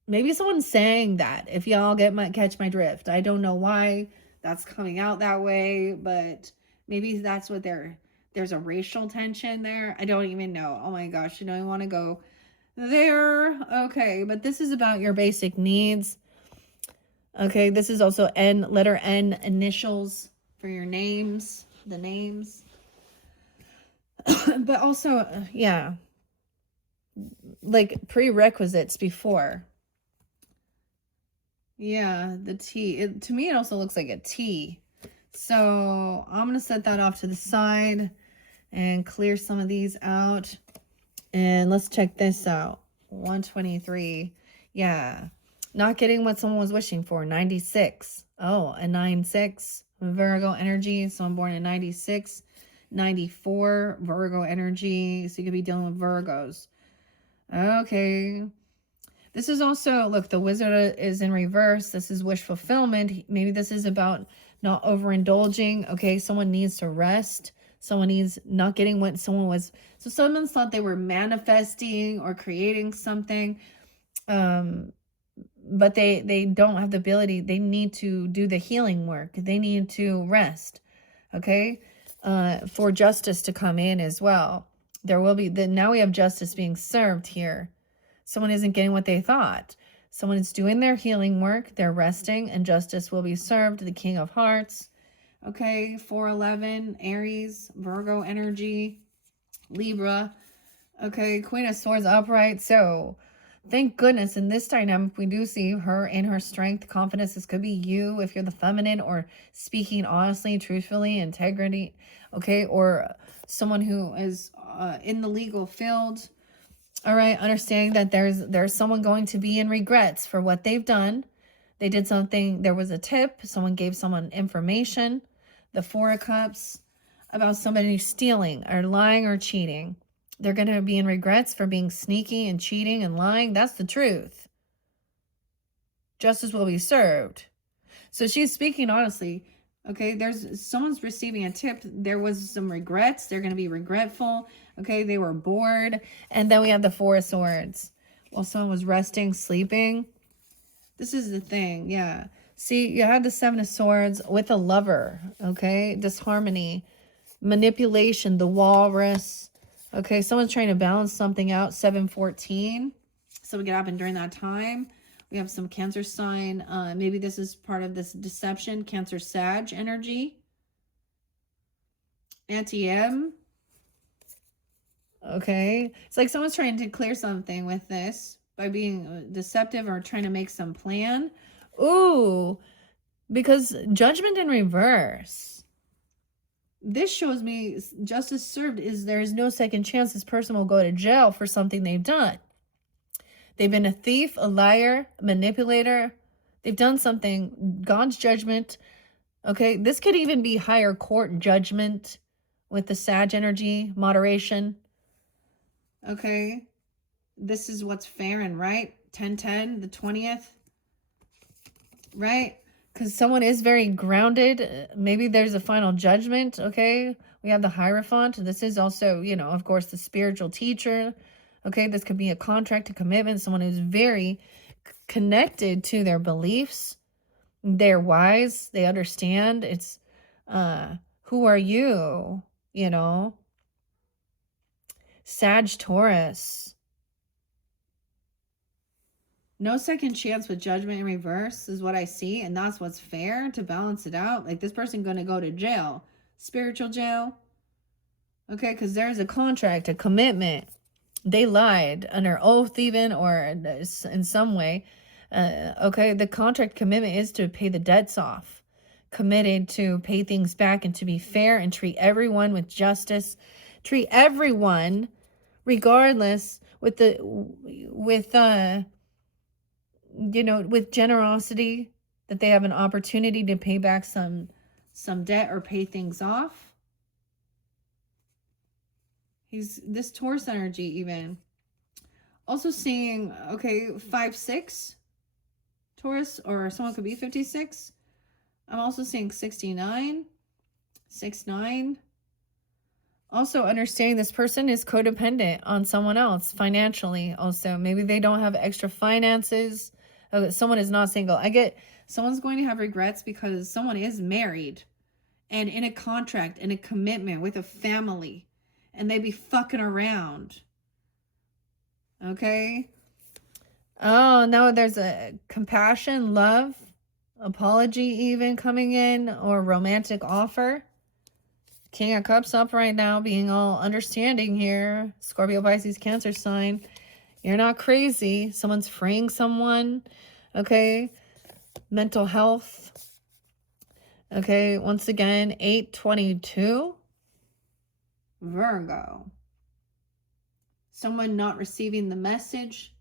Maybe someone's saying that. If y'all catch my drift. I don't know why that's coming out that way, but maybe that's what there's a racial tension there. I don't even know. Oh my gosh, you know, I want to go there. Okay, but this is about your basic needs. Okay, this is also N, letter N, initials for your names, the names. But also, yeah, like prerequisites before. Yeah, the T. To me, it also looks like a T. So I'm going to set that off to the side and clear some of these out. And let's check this out. 123. Yeah. Not getting what someone was wishing for. 96. Oh, a 9-6. Virgo energy. So I'm born in 96. 94. Virgo energy. So you could be dealing with Virgos. Okay. This is also, look, the Wizard is in reverse. This is wish fulfillment. Maybe this is about not overindulging. Okay, someone needs to rest. Someone needs not getting what someone was. So someone thought they were manifesting or creating something. but they don't have the ability. They need to do the healing work. They need to rest. Okay. For justice to come in as well. There will be, now we have justice being served here. Someone isn't getting what they thought. Someone is doing their healing work. They're resting, and justice will be served. The King of Hearts. Okay. 411, Aries, Virgo energy, Libra. Okay. Queen of Swords upright. So thank goodness in this dynamic, we do see her in her strength, confidence. This could be you if you're the feminine, or speaking honestly, truthfully, integrity. Okay. Or someone who is in the legal field. All right. Understanding that there's someone going to be in regrets for what they've done. They did something. There was a tip. Someone gave someone information. The Four of Cups about somebody stealing or lying or cheating. They're going to be in regrets for being sneaky and cheating and lying. That's the truth. Justice will be served. So she's speaking honestly. Okay, someone's receiving a tip. There was some regrets. They're going to be regretful. Okay, they were bored. And then we have the Four of Swords. While someone was resting, sleeping. This is the thing, yeah. See, you had the Seven of Swords with a lover. Okay, disharmony, manipulation, the walrus. Okay, someone's trying to balance something out. 714. Something could happen during that time. We have some Cancer sign. Maybe this is part of this deception. Cancer Sag energy. Anti-M. Okay. It's like someone's trying to clear something with this by being deceptive or trying to make some plan. Ooh. Because Judgment in reverse. This shows me justice served is there is no second chance. This person will go to jail for something they've done. They've been a thief, a liar, a manipulator. They've done something. God's judgment. Okay, this could even be higher court judgment with the Sag energy, moderation. Okay, this is what's fair and right. 10-10, the 20th. Right? Because someone is very grounded. Maybe there's a final judgment. Okay, we have the Hierophant. This is also, you know, of course, the spiritual teacher. Okay, this could be a contract, a commitment. Someone who's very connected to their beliefs. They're wise. They understand. It's, who are you? You know? Sag Taurus. No second chance with Judgment in reverse is what I see. And that's what's fair to balance it out. Like this person going to go to jail. Spiritual jail. Okay, because there's a contract, a commitment. They lied under oath even, or in some way. Okay, the contract commitment is to pay the debts off. Committed to pay things back and to be fair and treat everyone with justice. Treat everyone regardless with generosity, that they have an opportunity to pay back some debt or pay things off. He's this Taurus energy even. Also seeing, okay, 5-6 Taurus, or someone could be 56. I'm also seeing 69, 6-9. Also understanding this person is codependent on someone else financially. Also, maybe they don't have extra finances. Someone is not single. I get someone's going to have regrets because someone is married and in a contract and a commitment with a family, and they be fucking around. Okay. Oh, no, there's a compassion, love, apology even coming in, or romantic offer. King of Cups up right now, being all understanding here. Scorpio, Pisces, Cancer sign. You're not crazy. Someone's freeing someone. Okay. Mental health. Okay. Once again, 8/22. Virgo. Someone not receiving the message.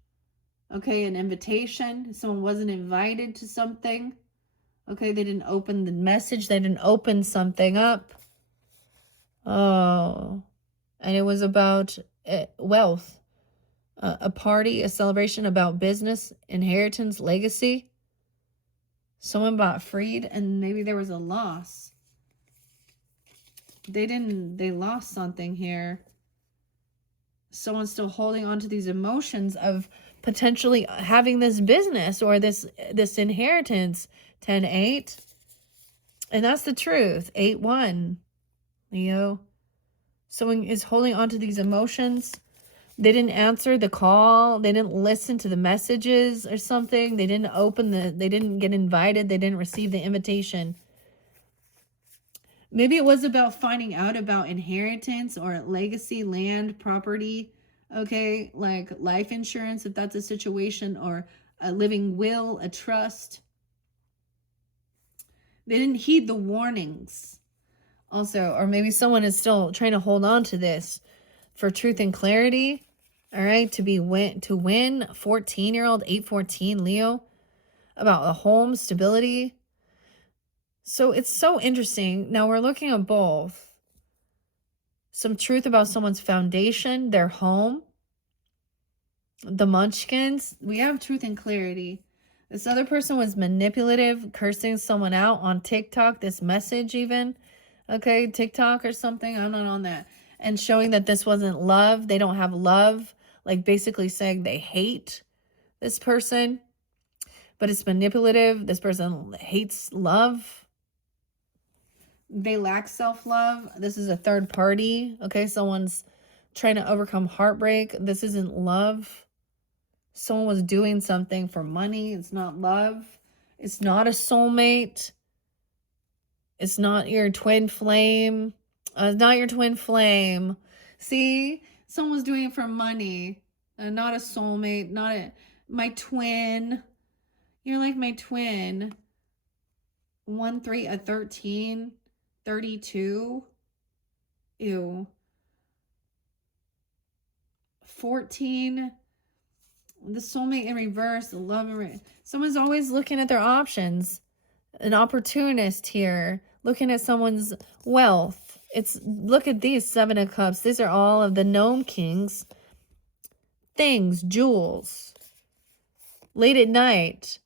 Okay. An invitation. Someone wasn't invited to something. Okay. They didn't open the message. They didn't open something up. Oh, and it was about wealth, a party, a celebration about business, inheritance, legacy. Someone got freed and maybe there was a loss. They lost something here. someone's still holding on to these emotions of potentially having this business or this inheritance. 10-8. And that's the truth. 8-1. Leo. Someone is holding on to these emotions. They didn't answer the call. They didn't listen to the messages or something. They didn't they didn't get invited. They didn't receive the invitation. Maybe it was about finding out about inheritance or legacy, land, property. Okay, like life insurance, if that's a situation, or a living will, a trust. They didn't heed the warnings. Also, or maybe someone is still trying to hold on to this for truth and clarity. All right, to win 14-year-old, 8-14, Leo, about a home, stability. So it's so interesting. Now we're looking at both. Some truth about someone's foundation, their home. The munchkins. We have truth and clarity. This other person was manipulative, cursing someone out on TikTok, this message even. Okay, TikTok or something. I'm not on that. And showing that this wasn't love. They don't have love. Like basically saying they hate this person. But it's manipulative. This person hates love. They lack self-love. This is a third party. Okay, someone's trying to overcome heartbreak. This isn't love. Someone was doing something for money. It's not love. It's not a soulmate. It's not your twin flame. It's not your twin flame. See? Someone was doing it for money. Not a soulmate. My twin. You're like my twin. 1, 3, a 13. 32. Ew. 14. The soulmate in reverse. The love in reverse. Someone's always looking at their options. An opportunist here. Looking at someone's wealth. Look at these 7 of Cups. These are all of the gnome kings. Things, jewels. Late at night.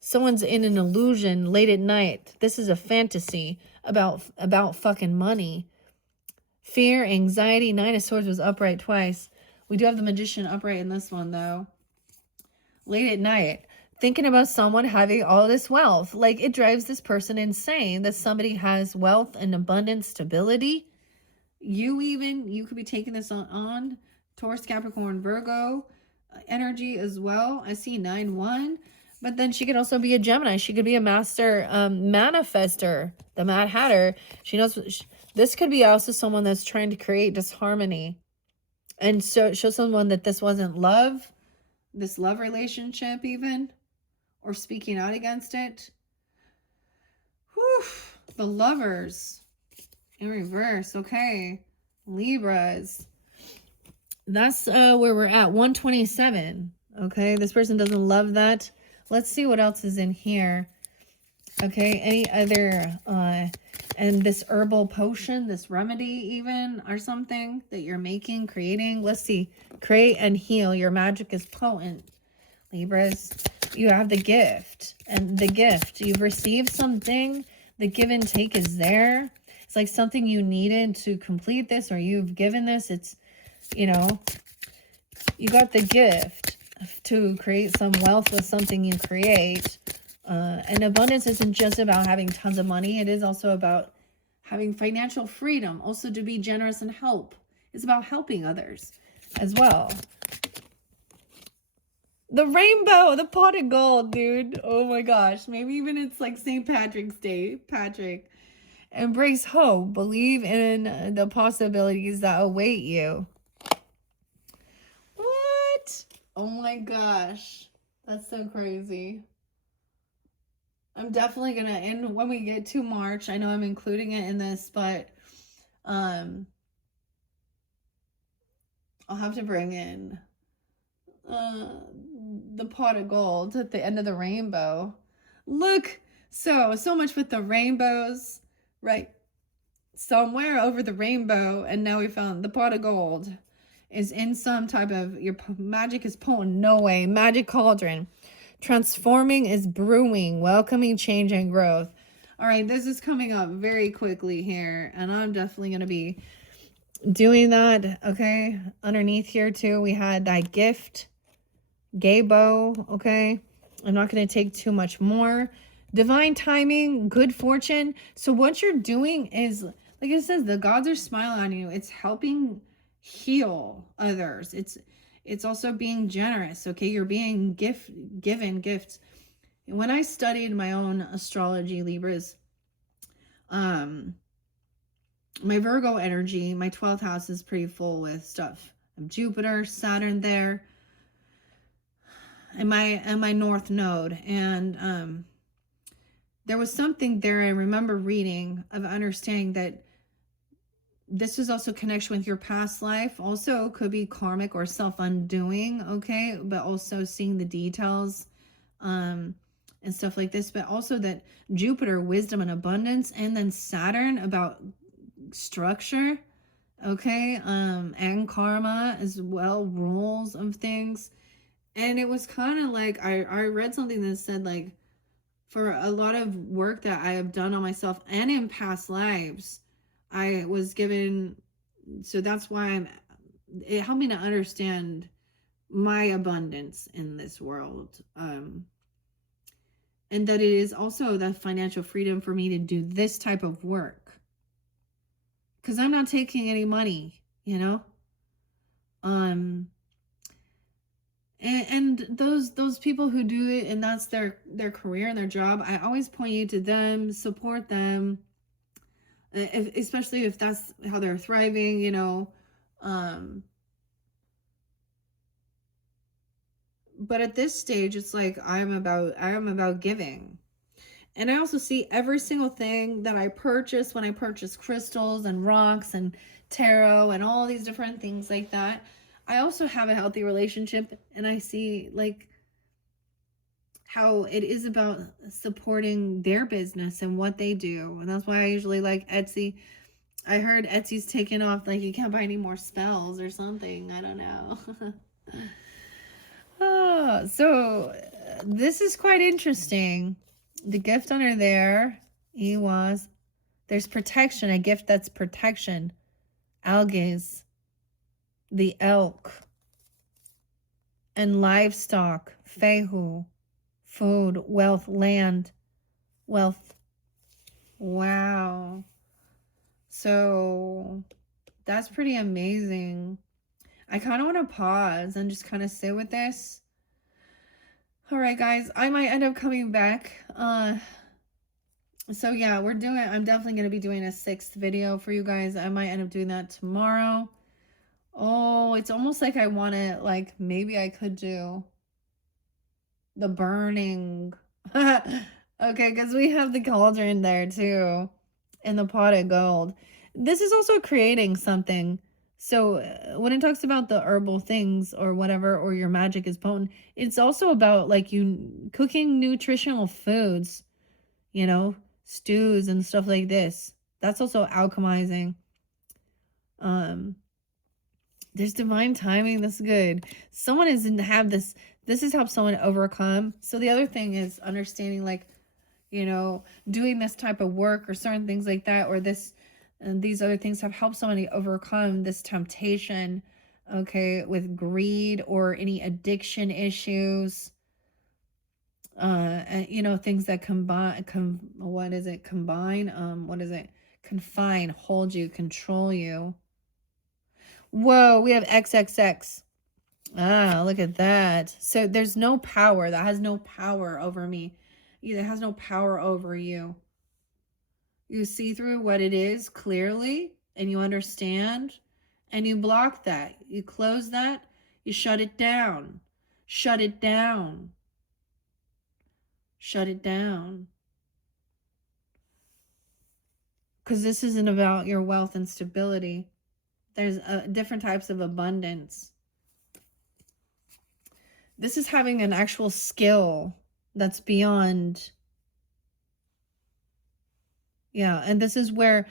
Someone's in an illusion late at night. This is a fantasy about fucking money. Fear, anxiety. 9 of Swords was upright twice. We do have the Magician upright in this one, though. Late at night. Thinking about someone having all this wealth. Like, it drives this person insane that somebody has wealth and abundance, stability. You could be taking this on. Taurus, Capricorn, Virgo energy as well. I see 9-1. But then she could also be a Gemini. She could be a master manifester, the Mad Hatter. She knows. This could be also someone that's trying to create disharmony. And show someone that this wasn't love. This love relationship even. Or speaking out against it. Whew. The Lovers. In reverse. Okay. Libras. That's where we're at. 127. Okay. This person doesn't love that. Let's see what else is in here. Okay, any other, and this herbal potion, this remedy even, or something that you're making, creating. Let's see. Create and heal. Your magic is potent. Libras, you have the gift. And the gift, you've received something. The give and take is there. It's like something you needed to complete this, or you've given this. It's, you know, you got the gift to create some wealth with something you create. And abundance isn't just about having tons of money. It is also about having financial freedom. Also to be generous and help. It's about helping others as well. The rainbow, the pot of gold, dude. Oh my gosh. Maybe even it's like St. Patrick's Day. Patrick. Embrace hope. Believe in the possibilities that await you. What? Oh my gosh. That's so crazy. I'm definitely going to, and when we get to March, I know I'm including it in this, but I'll have to bring in the pot of gold at the end of the rainbow. Look, so much with the rainbows, right? Somewhere over the rainbow, and now we found the pot of gold is in some type of, your magic is potent. No way. Magic cauldron. Transforming is brewing, welcoming change and growth. All right, this is coming up very quickly here, and I'm definitely going to be doing that. Okay, underneath here too, we had that gift, Gabo. Okay, I'm not going to take too much more. Divine timing, good fortune. So what you're doing is, like it says, the gods are smiling on you. It's helping heal others. It's also being generous. Okay, you're being given gifts. When I studied my own astrology, Libras, my Virgo energy, my 12th house is pretty full with stuff. Jupiter, Saturn there, and my North Node, and there was something there I remember reading of understanding that this is also connection with your past life. Also could be karmic or self-undoing, okay? But also seeing the details and stuff like this. But also that Jupiter, wisdom and abundance, and then Saturn about structure, okay? And karma as well, rules of things. And it was kind of like I read something that said, like, for a lot of work that I have done on myself and in past lives, I was given, so that's why it helped me to understand my abundance in this world. And that it is also the financial freedom for me to do this type of work. Because I'm not taking any money, you know? And those people who do it and that's their career and their job, I always point you to them, support them, especially if that's how they're thriving, you know. But at this stage, it's like I am about giving. And I also see every single thing that I purchase when I purchase crystals and rocks and tarot and all these different things like that. I also have a healthy relationship, and I see like how it is about supporting their business and what they do. And that's why I usually like Etsy. I heard Etsy's taken off, like you can't buy any more spells or something. I don't know. Oh, so this is quite interesting. The gift under there, there's protection, a gift that's protection. Algaes, the elk, and livestock, fehu, food, wealth, land, wealth. Wow. So that's pretty amazing. I kind of want to pause and just kind of sit with this. All right, guys, I might end up coming back. So yeah, I'm definitely going to be doing a 6th video for you guys. I might end up doing that tomorrow. Oh, it's almost like I want to, like, maybe I could do the burning. Okay, because we have the cauldron there too, and the pot of gold. This is also creating something. So when it talks about the herbal things or whatever, or your magic is potent, it's also about like you cooking nutritional foods, you know, stews and stuff like this. That's also alchemizing. There's divine timing. That's good. Someone is in have this. This has helped someone overcome. So the other thing is understanding, like, you know, doing this type of work or certain things like that, or this and these other things have helped somebody overcome this temptation, okay, with greed or any addiction issues. And, you know, things that confine, confine, hold you, control you. Whoa, we have XXX. Ah, look at that. So there's no power. That has no power over me. It has no power over you. You see through what it is clearly, and you understand, and you block that. You close that. You shut it down. Shut it down. Shut it down. Because this isn't about your wealth and stability. There's different types of abundance. This is having an actual skill that's beyond. Yeah, and this is where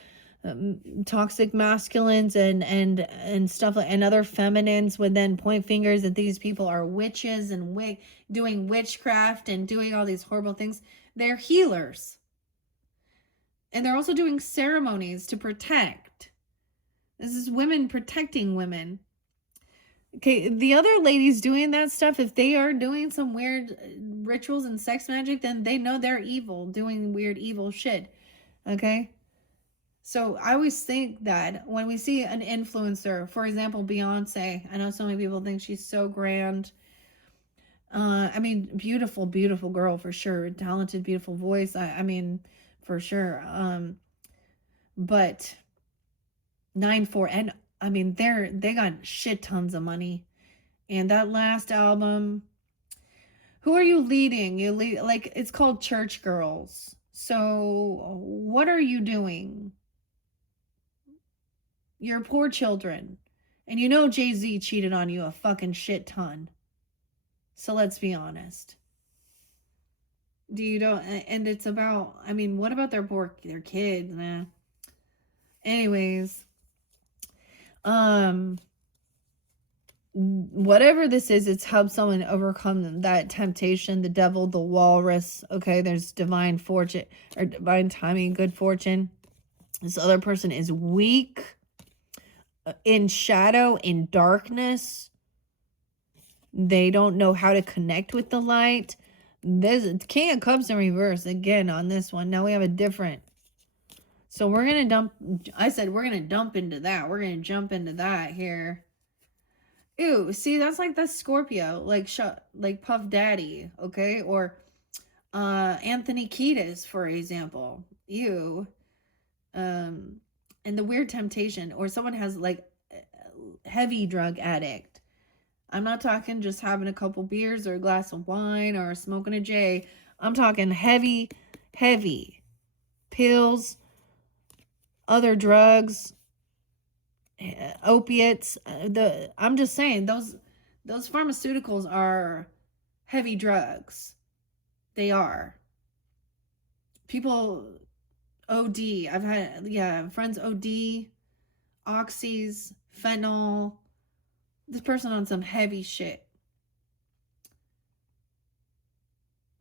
toxic masculines and stuff like, and other feminines would then point fingers that these people are witches and doing witchcraft and doing all these horrible things. They're healers. And they're also doing ceremonies to protect. This is women protecting women. Okay, the other ladies doing that stuff, if they are doing some weird rituals and sex magic, then they know they're evil, doing weird evil shit. Okay? So I always think that when we see an influencer, for example, Beyonce, I know so many people think she's so grand. I mean, beautiful, beautiful girl for sure. Talented, beautiful voice. I mean, for sure. But 9-4, and I mean, they got shit tons of money. And that last album, who are you leading? You lead, like, it's called Church Girls. So what are you doing? You're poor children. And you know Jay-Z cheated on you a fucking shit ton. So let's be honest. Do you don't, and it's about, I mean, what about their kids, man? Anyways, whatever this is, it's helped someone overcome that temptation, the devil, the walrus. Okay, there's divine fortune or divine timing, good fortune. This other person is weak, in shadow, in darkness. They don't know how to connect with the light. This King of Cups in reverse again on this one. Now we have a different. So we're gonna dump. I said we're gonna dump into that. We're gonna jump into that here. Ew, see, that's like the Scorpio, like Puff Daddy, okay? Or Anthony Kiedis, for example. Ew. And the weird temptation, or someone has like heavy drug addict. I'm not talking just having a couple beers or a glass of wine or smoking a J. I'm talking heavy pills, other drugs, opiates. I'm just saying those pharmaceuticals are heavy drugs. They are. People OD. I've had friends OD, oxys, fentanyl. This person on some heavy shit.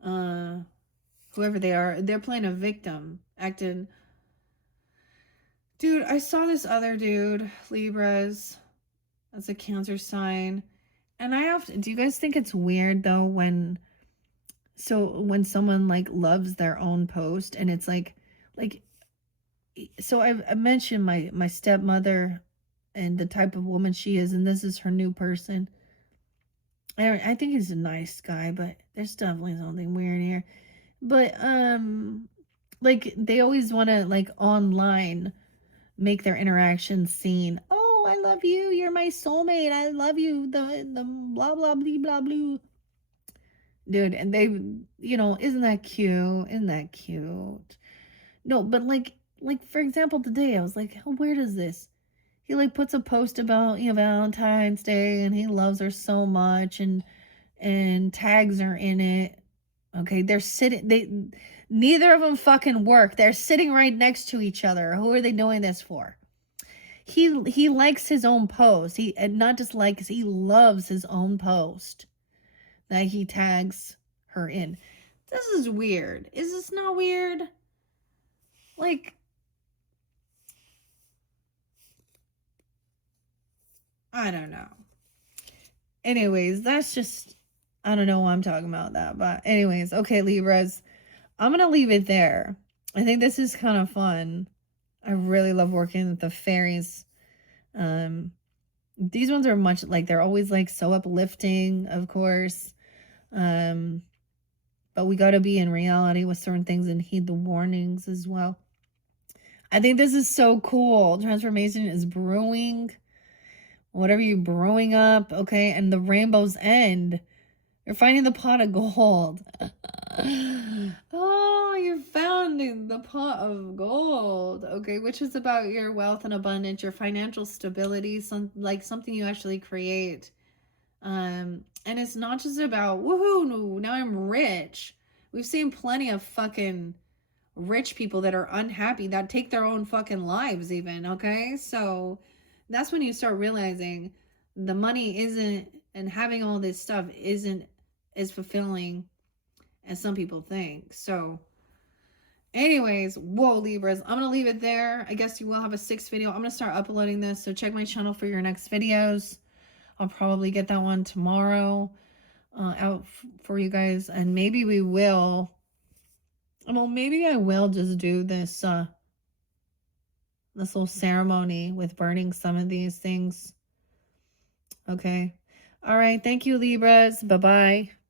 Whoever they are, they're playing a victim, acting. Dude, I saw this other dude, Libras. That's a Cancer sign. And I often, do you guys think it's weird though when someone like loves their own post and it's like so I mentioned my stepmother and the type of woman she is, and this is her new person. I think he's a nice guy, but there's definitely something weird here. But like they always want to like online make their interactions seen. Oh, I love you. You're my soulmate. I love you. The blah blah blah blah blah. Dude, and they, isn't that cute? Isn't that cute? No, but like for example, today I was like, how weird is this? He like puts a post about Valentine's Day and he loves her so much and tags her in it. Okay, they're sitting. Neither of them fucking work. They're sitting right next to each other. Who are they doing this for? He likes his own post. He and not just likes. He loves his own post that he tags her in. This is weird. Is this not weird? Like, I don't know. Anyways, that's just, I don't know why I'm talking about that. But anyways, okay, Libras, I'm going to leave it there. I think this is kind of fun. I really love working with the fairies. These ones are much like, they're always like so uplifting, of course. But we got to be in reality with certain things and heed the warnings as well. I think this is so cool. Transformation is brewing. Whatever you're brewing up, okay? And the rainbow's end. You're finding the pot of gold. Oh, you're finding the pot of gold. Okay, which is about your wealth and abundance, your financial stability, something you actually create. And it's not just about woohoo, now I'm rich. We've seen plenty of fucking rich people that are unhappy that take their own fucking lives even, okay? So that's when you start realizing the money isn't, and having all this stuff isn't as fulfilling as some people think. So Anyways, whoa, Libras. I'm going to leave it there. I guess you will have a 6th video. I'm going to start uploading this. So check my channel for your next videos. I'll probably get that one tomorrow out for you guys. And maybe we will. Well, maybe I will just do this this little ceremony with burning some of these things. Okay. All right. Thank you, Libras. Bye-bye.